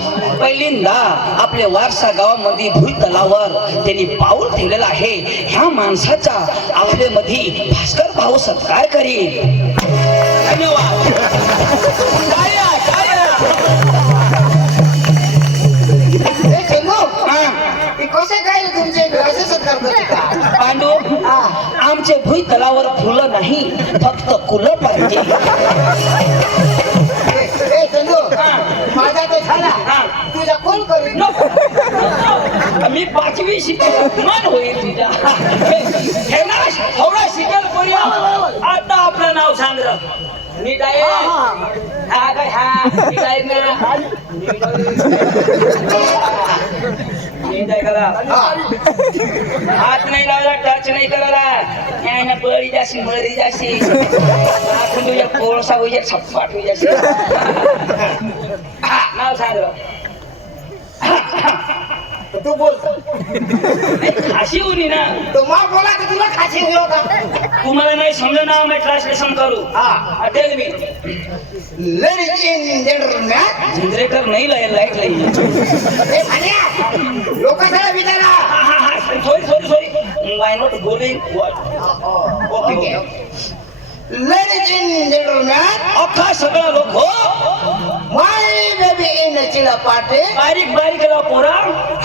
पहिल्यांदा आपल्या वारसा गावामध्ये भुई तलावर त्यांनी पाऊल ठेवलेला आहे ह्या माणसाचा आपल्या मध्ये भास्कर भाऊ सत्कार करील धन्यवाद टाळ्या, टाळ्या. कसे काय तुमचे असे सत्कार करते का पांडू आम आमचे भुईतलावर फुलं नाही, फक्त कुलं पाहिजे. ए चंदू माझा तो झाला हा. तुझा कोण करू नको. मी 5वी शिकेल मन होईल तुझ्या. हे ना थोडा शिकेल करूया. आता आपलं नाव सांग र. नीट आहे. हा काय हा नीट आहे ना. नीट आहे करा. हात नाही लावला, टच नाही करायला. नाही ना बळी जाशी मरी जाशी. आपण तुझ्या कोळसा होईल, छप्पाट होईल जाशी. नाव सांग र. तू बोल खाशी होती ना. तो मा बोला की तुला खाशी हो का तुम्हाला नाही समजा ना, मी ट्रान्सलेशन करू. हा tell me. Ladies in gentleman generator नाही लाईट लाईन. ए भान्या लोकांना विचारा sorry why not going. Okay ladies in gentleman अख्खा सगळा लोक हो. माय बेबी इन चिलापाटे बारीक बारीक पोरा.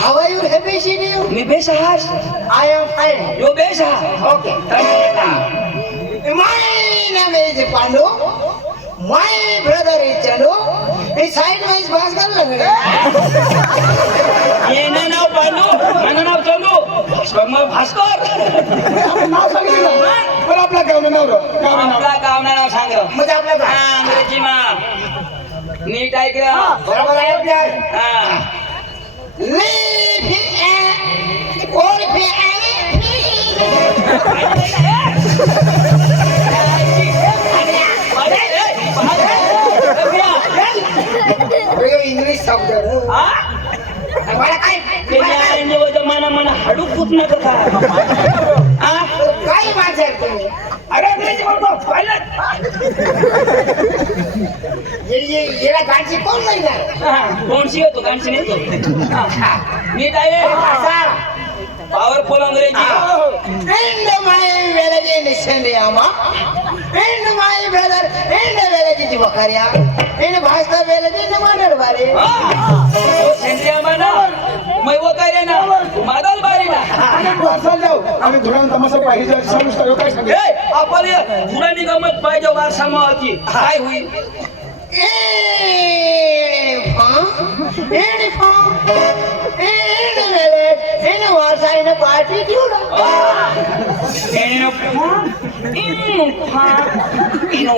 हाऊ आर यू हॅपी शिडिंग मी बेस आहात. आय एम फाईन यो बेस आहात. Okay my name is Pandu my brother is Chandu he side wise Bhaskar लगडे येणं नाव पांडू, माझं नाव चंदू. भास्कर मग भास्कर. नाव सांगितलं पण आपला गावनं नाव र. गावनं नाव. आपला गावना नाव सांग. म्हणजे आपल्या अंग्रेजी मा नीट ऐकलं. बरोबर आहे आपल्या हा. लिव इन ऑल इंग्लिश शब्द मला काय मला मला हाडू पूत नका का. काय माझ्या तुम्ही अरे अंग्रेजी बोलतो पाहिलं. येला गांची कोण नाही जाणार कोणशी होतो गाणशी नाही तो. नीट आहे. पॉवरफुल अंग्रेजी. And my village in Sandiyama, and my brother in the village in Bakaria, and Bhaskar village in Madarwari. सेंद्रिया म्हणा मै वो काय रे ना मादल बारी ना. वारसाला जाऊ आणि धुळ्यानं तमाशा पाहिजे समजता येऊ काय सांगेल. ए आपले पुराणी गमत पाहिजे वारसा मावती काय होईल.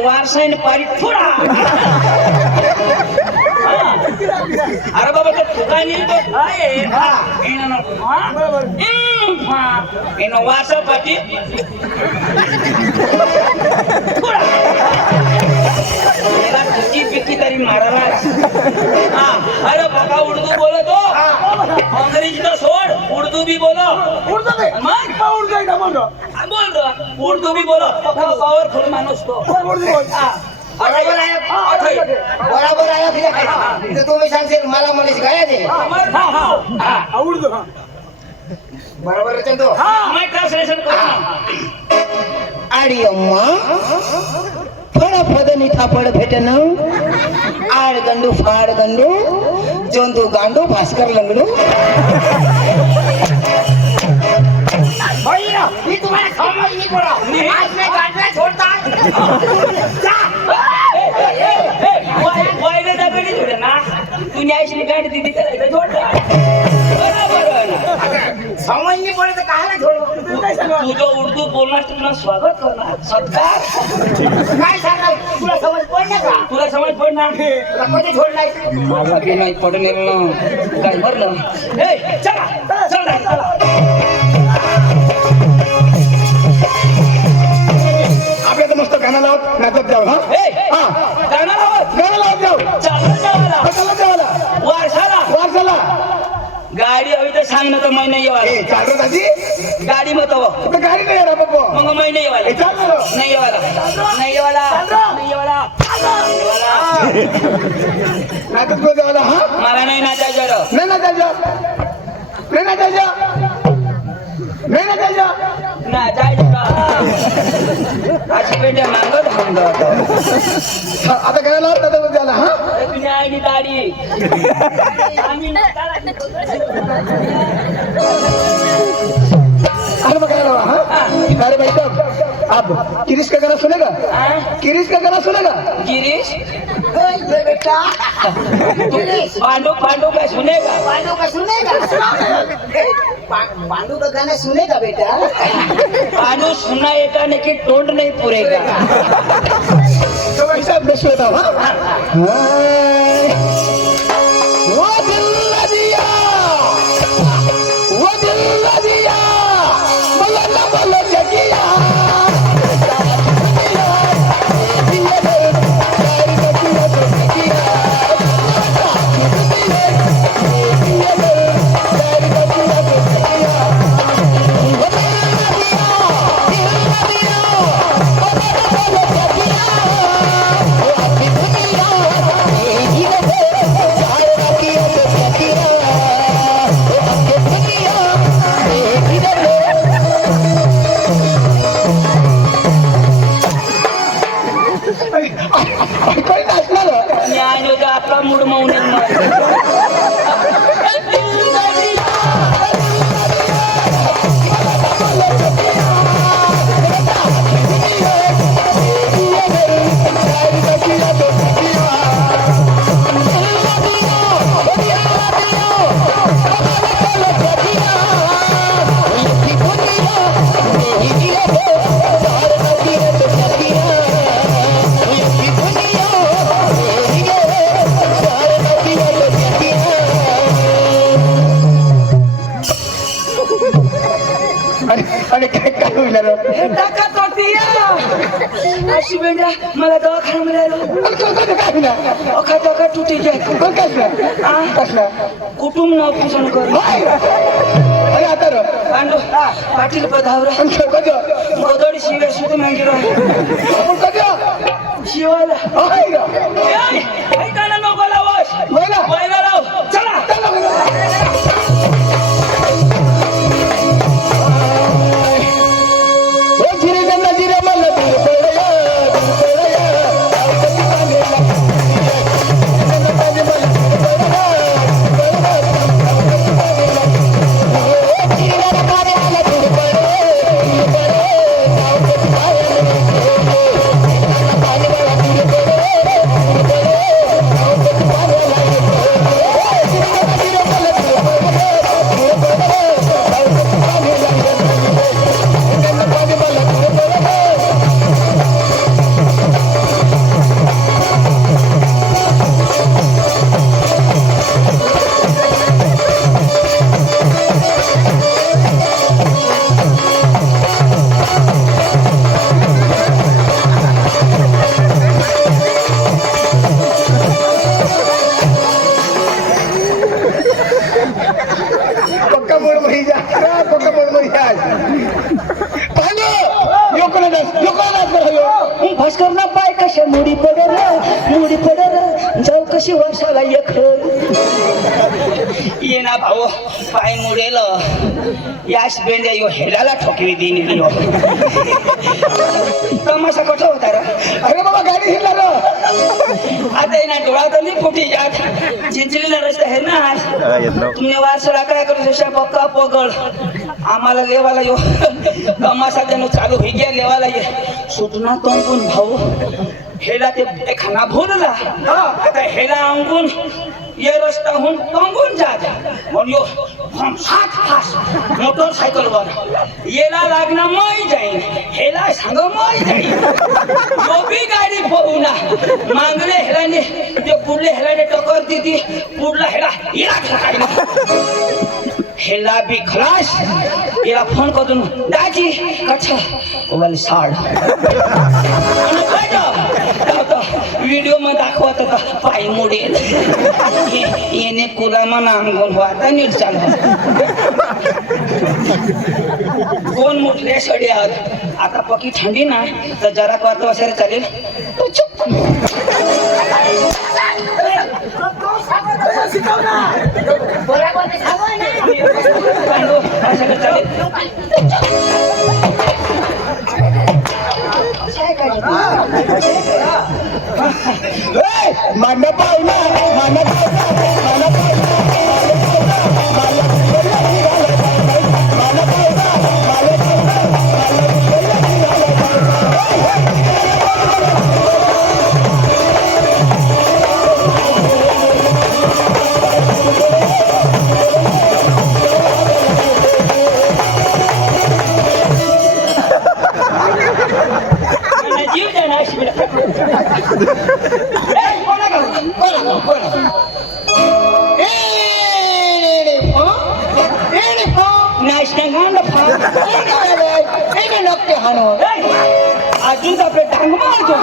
वारसा पारी थोडा. अरे बाबा तो ठिकाणी वारसा पाठी थोडा. पिकी तरी मारायला. अरे बघा उर्दू बोलतो. अंग्रेजी तो सोड, उर्दू भी बोलो. बोल दो उर्दू भी बोलो. पॉवरफुल माणूस तो. बरोबर आहे तर तुम्ही सांगशील मला मनीष गाया दे बरोबर आहे चंदू ट्रान्सलेशन करू. आडी अम्मा फड फदनी थापड भेटन आड गंडू फाड गंडू जोंदू गांडू भास्कर लंगडू मी तुम्हाला समज नाही पडा आज मैं गाडला छोड़ता वायले दगडी जोडे ना तू न्यायशी गाडी दिदी करायचं जोडला. बरोबर ना. समज नाही पडे तर कायला छोडू तुझं उर्दू बोलणार तुला स्वागत करणार सत्कार. काय सांगा तुला समज पडणार का तुला समज पडणार. तुला कधी छोडलाय मला बी नाही पडणार ना काय भरलं. ए चला चला आपल्या तर मस्त गाणं लावत नाचत जाऊ. हा गाणं लावत गाणं लावत जाऊ. चालत जावाला कशाला जेवायला वारसाला वारसाला गाडी हवी तर सांग ना तर मै नाही येवाला. ए चाल रे दादी गाडी मत तर गाडी नाही रे बाबा. मग मै नाही येवाला. ए चाल ना रे. नाही येवाला नाही येवाला नाही येवाला. नाचत को जेवायला. हा मला नाही नाचायचं रे. नाही नाचायचं नाही नाचायचं नाही नाचायचं. नाचायचं अशी पेट्या मागत म्हणतो. आता गाणं लावत ना तर झाला. हा तुम्ही आहे दाढी अरे मग गाणं लावा. हा अरे भाई साहब आप किरिश का गाना सुनेगा? किरिश का गाना सुनेगा? गिरीश ये बेटा गिरीश, पांडु पांडु का सुनेगा? पांडु का सुनेगा? पांडु का गाना सुनेगा बेटा? पांडु सुनाएगा लेकिन टोंड नहीं पूरेगा। तो भाई साहब मैं सुनता हूँ वो दिल दिया, वो दिल दिया, बोलो ना बोलो जगिया, कोणी नाचणार न्याय होता आपला मूड माऊन आणि काय काय होईल अशी बेंड्या मला दवाखाना मिळालो काय होईल अखा टका तुटे जाय कसला कुटुंब नाव पूजन कर अरे आता रो पांडू पाटील पदावर कधी गोदडी शिव्या सुद्धा मागे आपण कधी शिवाला आहे का ऐकायला नको लावस बोला व्हायला लाव चला जिरे गंगा जिरे मला भास्कर ना पाय कशा मुडी पडर जाऊ कशी वर्षाला एक ये ना भाऊ पाय मुडेल याच बेंड्या यो हेडाला ठोकरी देईन यो तमाशा कठा होता रे अरे बाबा गाडी हिला आता ये ना डोळा तर नाही फुटी जात चिंचलीला रस्ता आहे ना तुम्ही वारसला काय करू शशा पक्का पगळ आम्हाला लेवाला यो तमाशा त्यानं चालू होई गया लेवाला ये सुटना तंगून भाऊ हेला ते खाना भोलला आता हेला अंगून ये रस्ता हून तंगून जात म्हणून यो हम सात फास मोटरसायकल वर येला लागना मय जाईन हेला सांग मय जाईन यो बी गाडी पोहूना मागले हेलाने ते पुढले हेलाने टक्कर दिली पुढला हेला इला हेला बी खलास याला फोन करून दाजी कच्छ ओवाल साड व्हिडिओ मध्ये दाखवत होता पाय मोडेल येणे कुलामा नांगून आता नीट चालू दोन मोठले सडे आहात आता पकी थंडी ना तर जरा वाटत असेल चालेल तू चुप मांडा पावला मांडा पावला नाही शिबिर अजून आपले डांग मारतो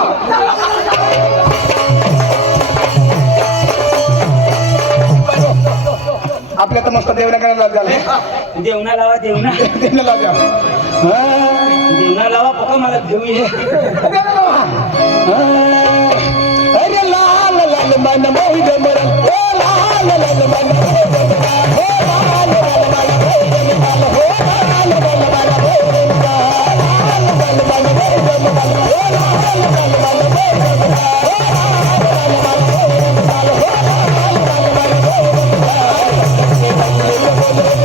आपल्या तर मस्त देवना करायला झालं देवना लावा देवना देवना लावजा देवना लावा बघा मला घेऊ ये अरे लाल लाल मन मोहित मरल ओ लाल लाल मन मोहित मरल ओ लाल लाल मन मोहित मरल ओ लाल लाल मन मोहित मरल लाल लाल मन मोहित मरल ओ लाल लाल मन मोहित मरल ओ लाल लाल मन मोहित मरल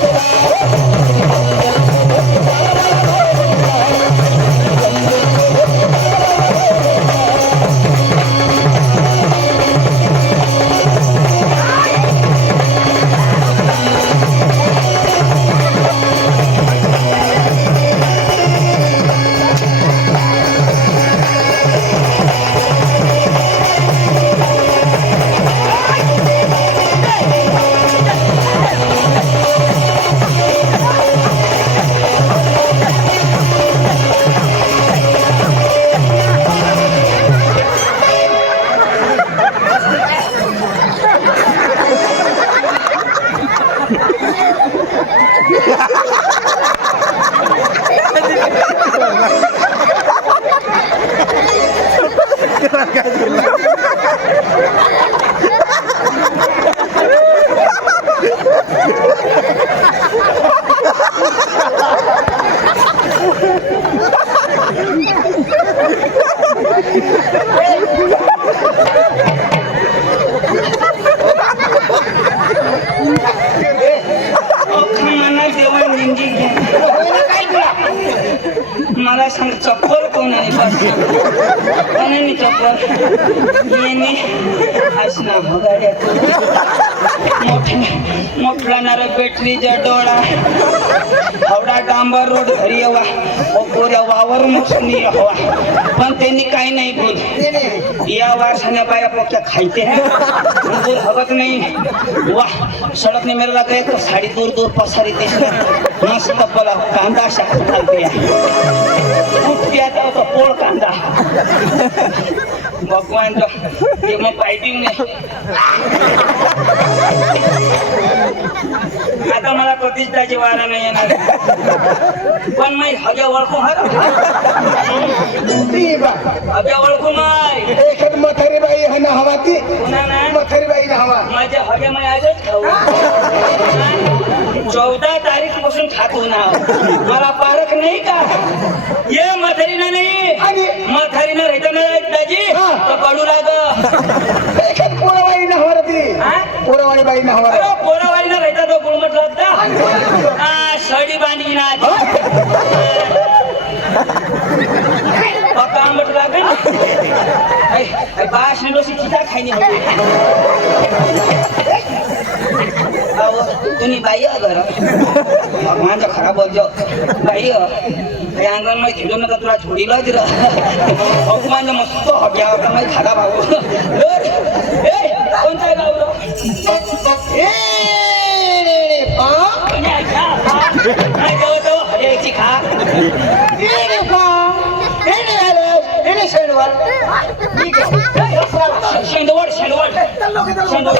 ओ लाल लाल मन मला सांग चप्पल कोण आहे कोणाने चप्पल येणे असना भगाड्या मोठला नार बॅटरीचा डोळा हवडा डांबर रोड घरी यावा कोऱ्या वावर मोसनी हवा पण त्यांनी काही नाही बोल या वारसाने बाया पोक्या खायते बोल हवत नाही वाह सडक ने मेरे लग तो साडी दूर दूर पसारी दिसते मस्त बोला कांदा शाखा चालते तो पोळ कांदा भगवान तो ते मग पायटिंग नाही आता मला प्रतिष्ठाची वारा नाही येणार पण मी हव्या ओळखू हव्या ओळखू माय एक मथारी बाई है ना हवा ती पुन्हा नाही मथारी बाई ना हवा माझ्या हव्या माय आजच खाऊ 14 तारीख पासून खातो ना मला पारख नाही का ये मथारीना नाही आणि मथारीना राहता मला दाजी तर पडू लाग पोरावाई ना हवा ती पोरावाई बाई ना हवा अरे पोरावाईना राहता तो गुळमट लागता सडी बांधी ना पक्का आंबट लागेल बास डोसी खिचा खायनी तुम्ही बाई घर भगवान खराब बोलजो बाई अंगण मध्ये खेळू नका तुला छोडीला भगवान मस्त हग्या मध्ये खादा भाऊ कोणत्या गावलं हजायची खा शेंडवड शेंडवड शेंडवड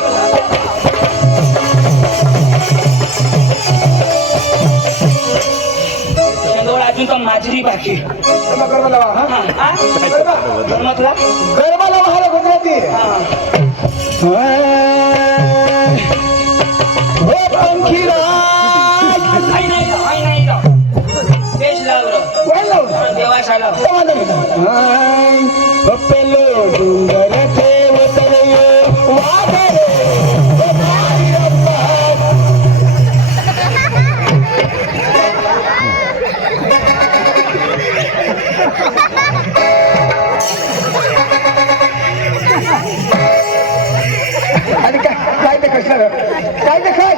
अजून तर माझरी बाकी गरबा लावा हा म्हटला गरबा लावा हा गुजराती हो पंखीराज काही नाही पेश लावलं देवाशाला पेलो डुंगर ठेवत वादरे आणि काय ते कसं काय ते काय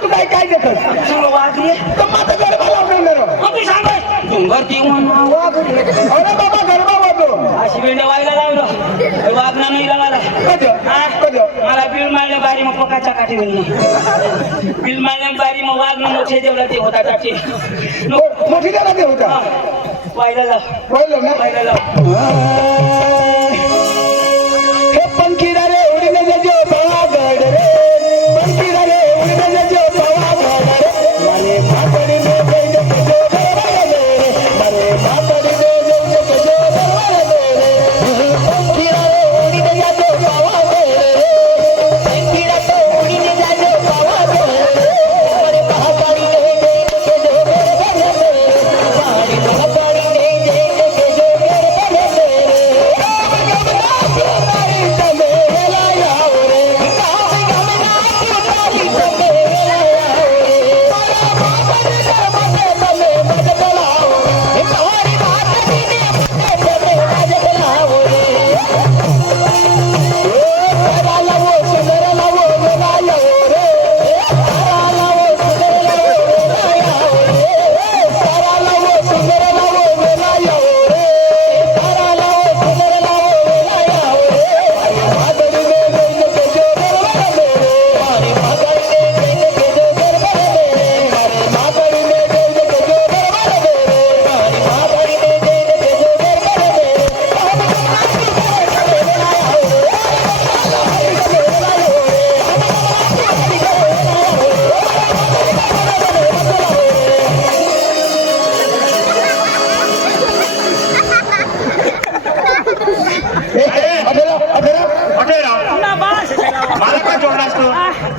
तू काय काय देखत वाघ रे तर माझं गरबा लावणार मग तू सांगाय डोंगर देऊन वाघ रे अरे बाबा गरबा वाजव अशी वेळ व्हायला लावलं वागणं नाही लागला मला बिल मारल्या बारी मग पकाच्या काठी बिल मारल्या बारी मग वागणं मोठे देवला ते होता टाके मोठी त्याला ते होता व्हायला लाव बोललो ना व्हायला लाव हे पंखीडा रे उडीने जो पावागड रे पंखीडा रे उडीने जो पावागड रे माने मातडी ने जैन के जो दरबार रे माने मातडी ने जैन के जो दरबार रे पंखीडा रे उडीने जो पावागड रे पंखीडा तो उडीने जो पावागड रे माने महाकाली ने जैन के जो दरबार रे माने महाकाली ने जैन के जो दरबार रे मला का जोडलास तू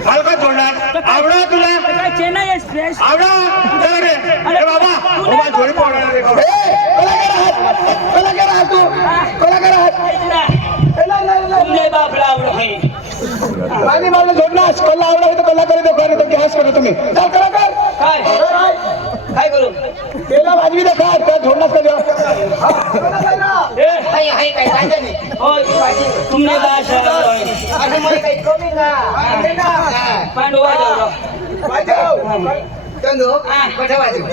मला का जोडलास आवडा तुला चेन्नई एक्सप्रेस आवडा चला रे अरे बाबा बाबा जोडी पडणार रे बाबा. कलाकार आहात तू कलाकार आहात तुमने बापला आवड होई आणि मला जोडलास कला आवडा आहे तर कलाकार देखो आणि तो गॅस करा तुम्ही चल कलाकार काय काय करू तेला वाजवी देखा त्या जोडलास का ए हाय हाय काय सांगा नाही होय तुमने भाषा होय अरे मला काही कमी का पांडू वाजव चंदू कुठे वाजू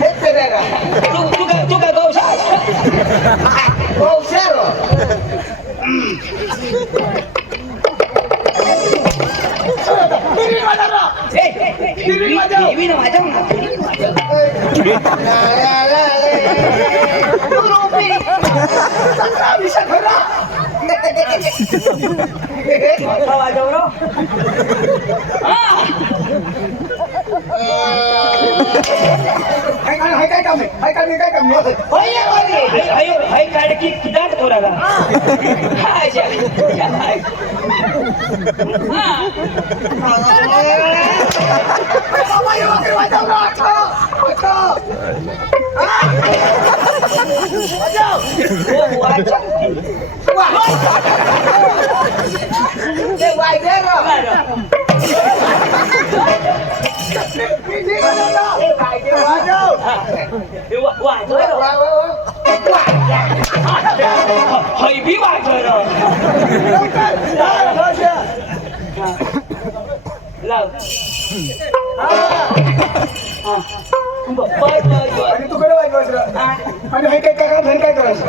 हेच ते रे तू काय गौशा पावसारो टीव्ही ना वाजव ना वाजव रो काय काम आहे काय काम हाय काढकी किदाट कोराला हाय जा हाय बी वाजव लाव आणि तू कडे वाजवायचं आणि हे काय काय काय करायचं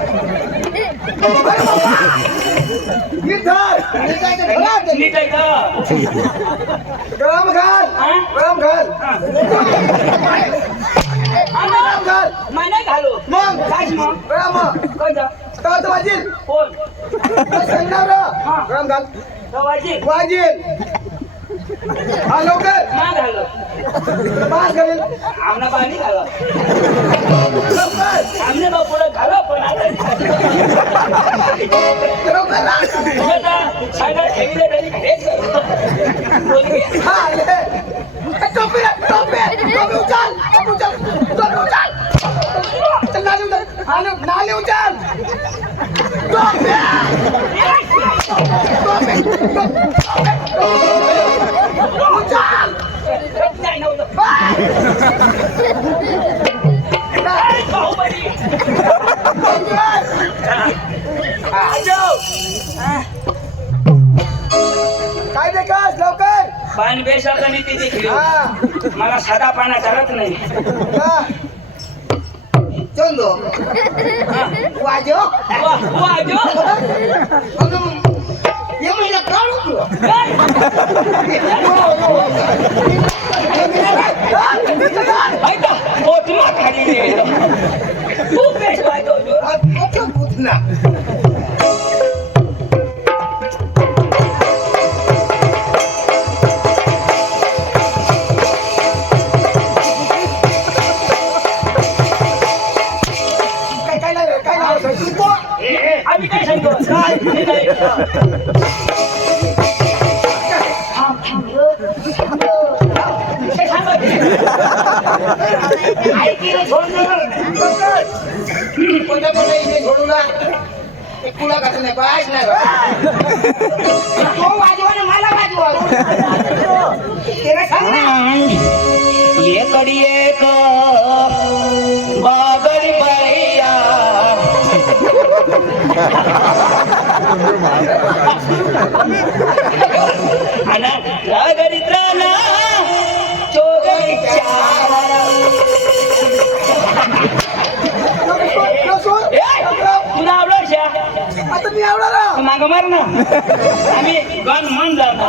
नीट आहे का गरम घाल गरम घाल गरम घाल नाही घालो मग काय मग गरम कोणता तर वाजील कोण गरम घाल वाजी वाजील हा लवकर ना घालो पास करेल आमना पाणी घालो लवकर आमने बा पुढे घालो पण लवकर सायदा ठेवले तरी हेच हा टोपी उचल चल नाली उचल पान बेसायचं नाही तिथे खेळ मला साधा पाना चालत नाही चलो वाजो वाजो ये महिला काढू ऐका पोटमा खाली गेलो. तू बेस वाजवतो. अच्छा बुधना आम्ही काय सांगतो कोणत्या कोणत्या इथे झोडूला कुणा कसं नाही पाच नाही तो वाजवा ना मला वाजवा त्याला सांग ना एकडी एक बागडी बाईया आणि रागरित्राना चोगरी तुला आवडलं शा आता मी आवडला माग मार ना आम्ही गण मन जातो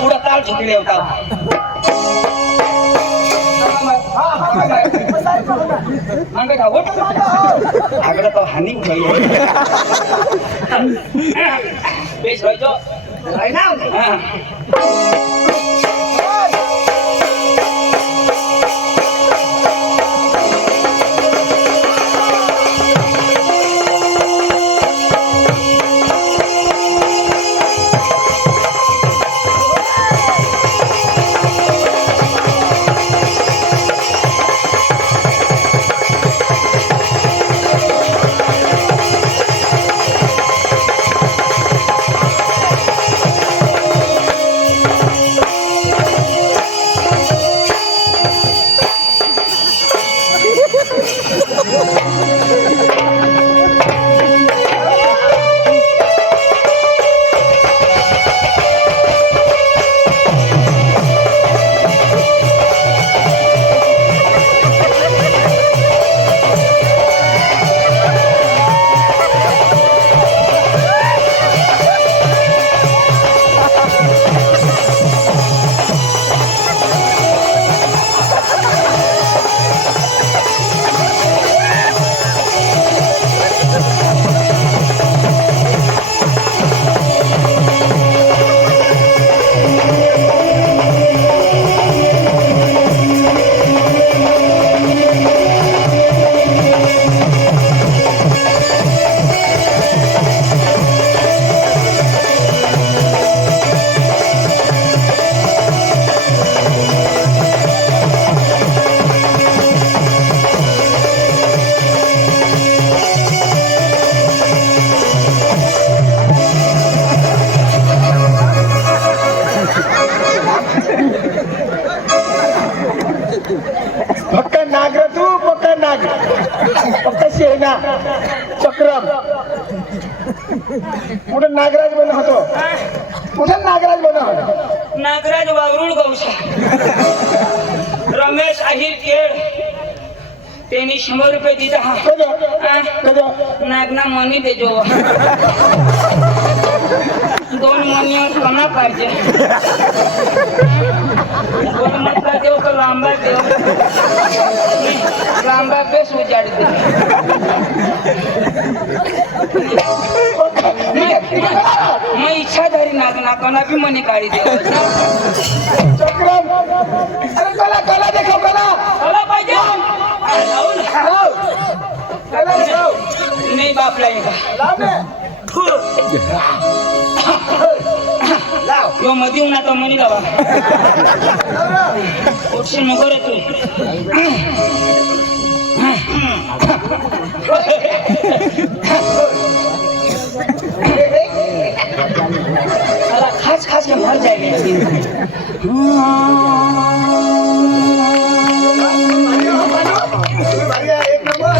पुढं ताल झुकले होता मागे का वट आगडा तो हानी उठाई बेस व्हायचो ना फक्त नाग रे तू फक्त नाग फक्त शेना चक्रम कुठे नागराज बन होतो कुठे नागराज बन होतो नागराज वावरुळ गौसा रमेश अहिर केळ त्यांनी 100 रुपये दिला कजो नागना मनी देजो 2 मनीवर कमा पाहिजे 2 मटका देव का लांबा देव लांबा बेस उजाड दे मैं इच्छाधारी नागना कना भी मनी काढी दे चक्रम अरे कला कला देखो कला चला पाहिजे कला देखो नाही बापला लाव यो मधी उन्हाचा मनी लावा उठशील नको रे तू खास खास के मर जाएगी एक नंबर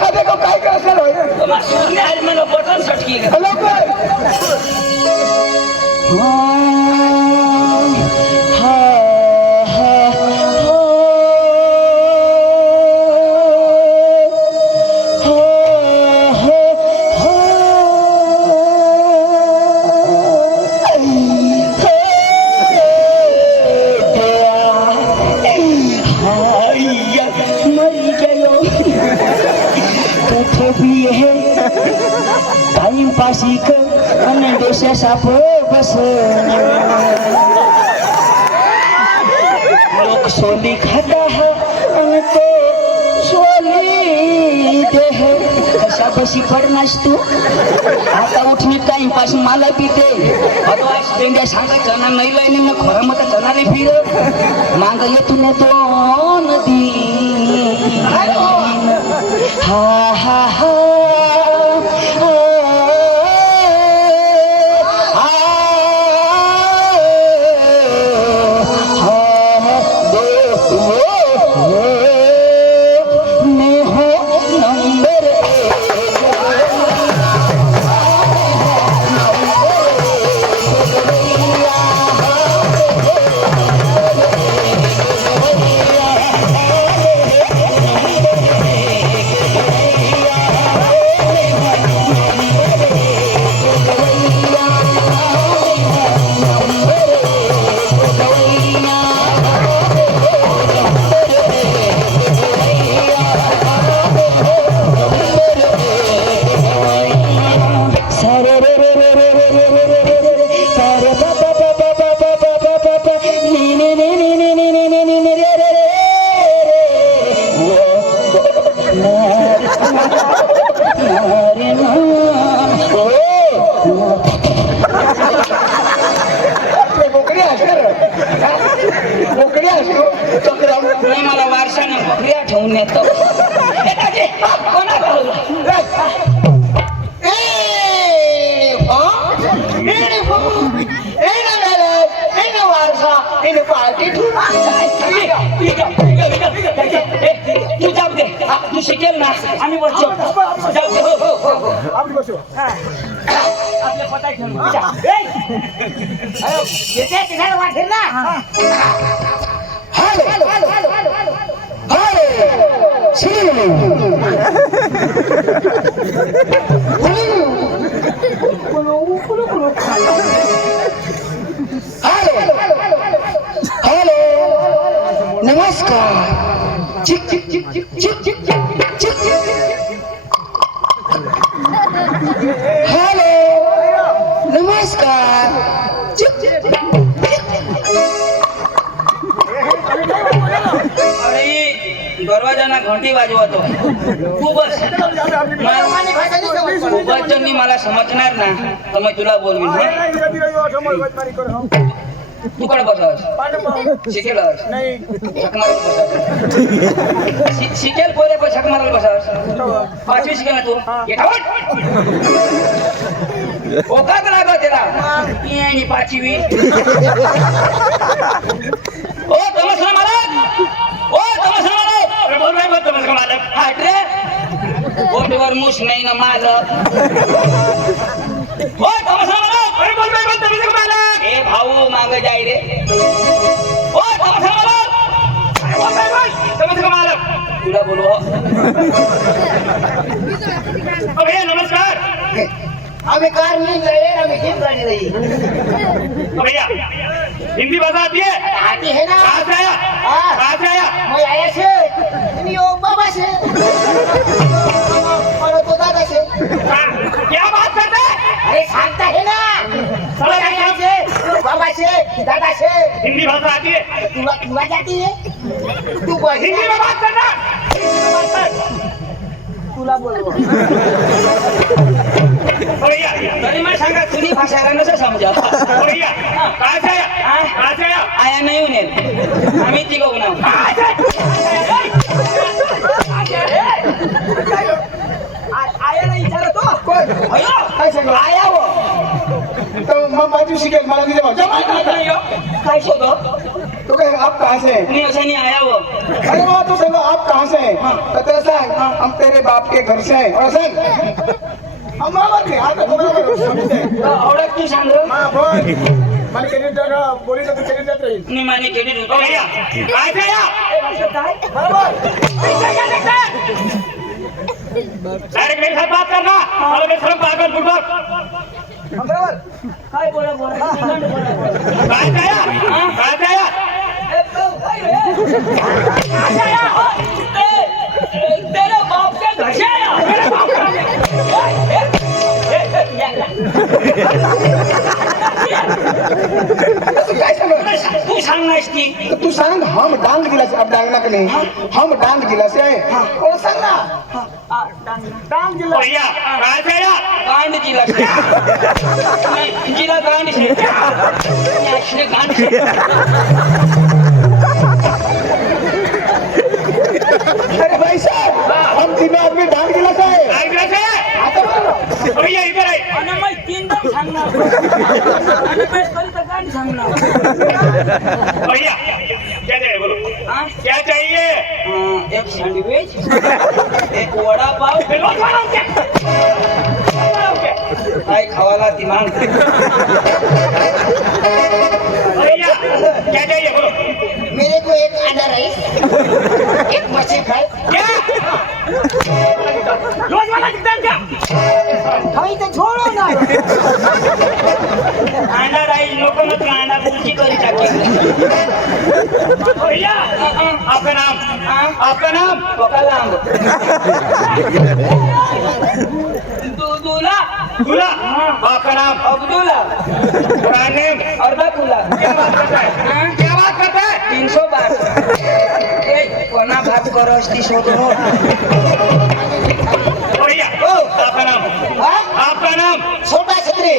हा देखो काय करायचं होय. सूर्य आहे मला बटन सटकी लवकर टाइम पासी कर અને દેશે સાપ બસ लोग सोली खाता है અને તો सोली दे है कशा बसी पडनास तू आता उठणे टाइम पास मला पिते अदवास देंगे सांगा चना नाही लाईने ना खोरा मत चना रे फिर मांग ये तूने तो नदी हा हा हा नाही मला वारशाने बकऱ्या ठेवून येतो तू जाऊ दे तू शिकेल ना आम्ही बसतो जाऊ दे आपण बसू आपल्या पता घेऊन वाटेल ना हॅलो हॅलो हॅलो नमस्कार चिक चिक चिक चिक चिक चिक चिक हॅलो नमस्कार चिक चिक अरे दरवाजाना घंटी वाजवतो तू बस बच्चननी मला समजणार ना तर मी तुला बोलवीन तू कडे बसावस शिकेल झक मारायला बसावस शिकेल पोरे पण झक मारायला बसावस 5वी शिकेल ना तू ओकात लागो तेरा आणि 5वी ओ तमसला मालक ओ तमसला मालक अरे बोल नाही बोल तमसला मालक हाट रे बोटवर मुश नाही ना मालक ओ तमसला मालक अरे बोल नाही बोल तमसला मालक ए भाऊ मागे जाय रे ओ तमसला मालक अरे बोल नाही बोल तमसला मालक तुला बोलवो ओ भैया नमस्कार हमें कार मिल रही है हमें जीप गाड़ी रही ओ भैया हिंदी भाषा आती है आती है ना कहाँ से आया हाँ। कहाँ से आया मैं आया से यो बाबा से और तो दादा से क्या बात करते हैं अरे सांगता है ना मैं आया से बाबा से दादा से हिंदी भाषा आती है तुला जाती है तू बोल हिंदी में बात करना हिंदी में बात कर तुला बोलवो भैया तरी मैं सांगा तुझी भाषा का नसं समजा भैया कहाँ से आया कहाँ से आया आया नहीं उन्हें आम्ही तिघं ना आया नाही विचारत तो कोण अयो काय सांगू आया हो तर मग 5वी शिकेल मला तिथे काय शोध तो कहेगा आप कहाँ से हैं? नहीं ऐसा नहीं आया वो अरे बाबा तू कहेगा आप कहाँ से हैं? कहते ऐसा है हम तेरे बाप के घर से हैं और ऐसा हम बराबर नहीं आता बराबर समझते हैं आवडत तू सांग रे. हाँ बोल मन के लिए जगह बोली तो चली जात रही नहीं माने केली ओ भैया काय भैया बराबर डायरेक्ट मेरे साथ बात करना और मेरे साथ पागल बुड़बक हम बराबर काय बोला बोला काय भैया तेरे बाप के घर से आया मेरे बाप तू काय सांग तू सांग नाहीस ती तू सांग हम डांग जिल्हा अब डांगना का नहीं हम डांग जिल्हा से आहे और सांग ना डांग जिल्हा भैया काय भैया गांड जिला नहीं जिला गांड से नेशनल गांड से अरे भाई साहब हम तीनों आदमी डांग जिल्हा से आहे काय भैया आता बरोबर भैया इधर आए आणि मग तीन दम सांगणार आणि बेस करी तर गांड सांगणार भैया क्या चाहिए बोलो हाँ? क्या चाहिए एक सैंडविच एक वडा पाव काय खावाला ती मांग भैया क्या चाहिए बोलो मेरे को एक अंडा राइस एक मछली फ्राई क्या रोज वाला कितना क्या भाई तो छोड़ो ना अंडा राईस लोक मत अंडा कुलची करी टाकी भैया आपका नाम आपका नाम पकालांग दुदुला दूल्हा आपका नाम अब्दुल्ला पुराना नेम अर्धा खुला क्या बात करता है क्या बात करता है 300 बार कोणा भात करो असती शोधून भैया आपका नाम आपका नाम छोटा छतरी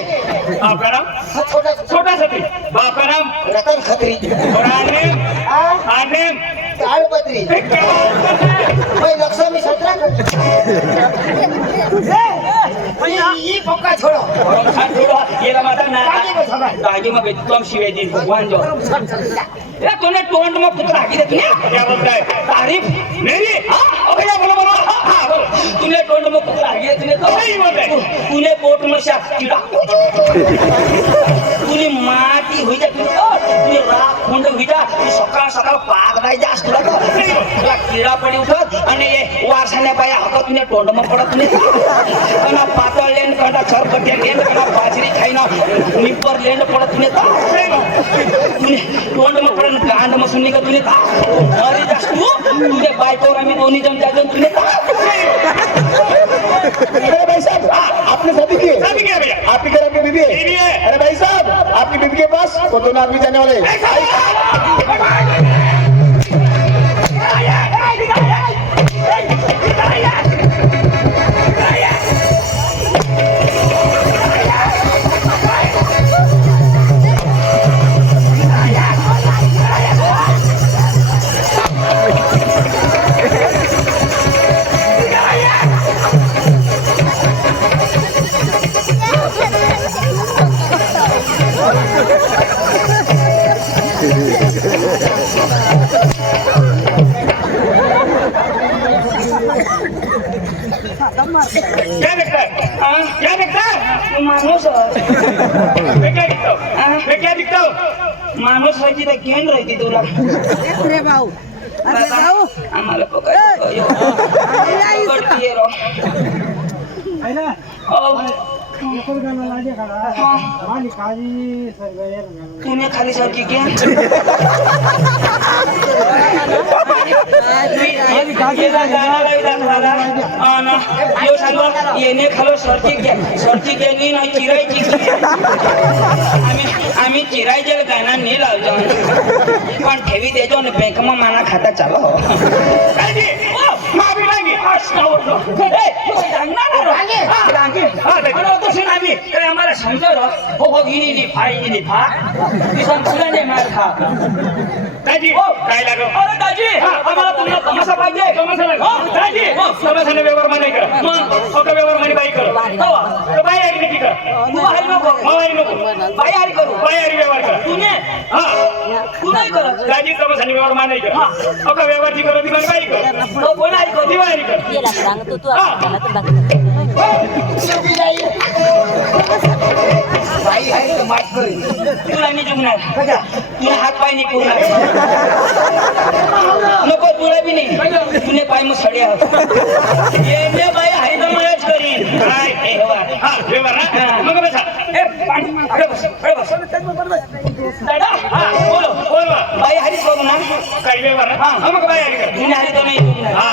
आपका नाम छोटा छोटा सती आपका नाम रतन खत्री पुराना नेम ताड़पत्री क्या बात करता है मैं लक्ष्मी सत्रह ये पक्का छोड़ो येला माता ना दागी में सवाल। दागी में तुम शिवे जी भगवान जो ये तूने टोंट में पुत्र आगी दे तूने क्या बोलता है तारीफ मेरी हाँ भैया बोलो बोलो हाँ बोलो तूने टोंट में पुत्र आगी दे तूने तो सही बात है। तूने पोट में से कीड़ा तूने माटी हुई जा तूने राख खुंड हुई जा सकाळ सकाळ पाक नाही जास्त तुला तो तुला कीड़ा पडी उठत आणि ये वारसाने बाया हकत तूने टोंड में पडत तूने कना पातळ लेन कना छरकटे लेन कना बाजरी खाइना निपर लेन पडत तूने तो तूने टोंड में पडन गांड में सुननी का तूने तो मरी जास तू तुझे बायकोर आम्ही दोन्ही जण जाजन तूने तो अरे भाई साहब आपने शादी की है शादी किया भैया आपके घर आपकी बीवी बीवी है। अरे भाई साहब आपकी बीवी के पास वो दोनों आदमी जाने वाले क्या देखता है क्या देखता है माणूस मैं क्या दिखता हूँ मैं क्या दिखता हूँ माणूस व्हायची तर घेऊन राहते तुला अरे भाऊ अरे भाऊ आम्हाला पकड पकडतीये राव. पुणे खाली सारखी घ्या येणे खालो सरची घ्या सरची गेली नाही चिरायची आम्ही चिरायचे गाणं नाही लावतो पण ठेवी देतो आणि बँकમાં माना खाता चालो आम्हाला समजलं हो हो इनी फा ती संपलाने मार खा दाजी काय लागो अरे दाजी आम्हाला तुम्हाला तमाशा पाहिजे तमाशा लागो दाजी तमाशाने व्यवहार नाही करा मग फक्त व्यवहार म्हणे बाई कर हो. तर बाई ऐकली की कर तू आहे नको मावारी नको बाई हरी करू बाई हरी व्यवहार करा तू ने हा तू नाही करत दाजी तमाशाने व्यवहार मानाय कर अका व्यवहार जी करत ती बाई कर तो कोण हरी करू ती बाई कर बाई आहे तर माफ करेल. तुला मी जुगणार तुला हात पाय नाही पुरणार नको तुला बी नाही तुने पाय मग सडे येणे बाई आहे तर मलाच करीन काय हे हवा. हा व्यवहार हा मग बसा ए, पाणी, अरे बस, अरे बस. दादा हा बोलो बोलवा बाई हरीच करू ना काय व्यवहार हा मग बाई हरी कर तुने हरी तर नाही जुगणार हा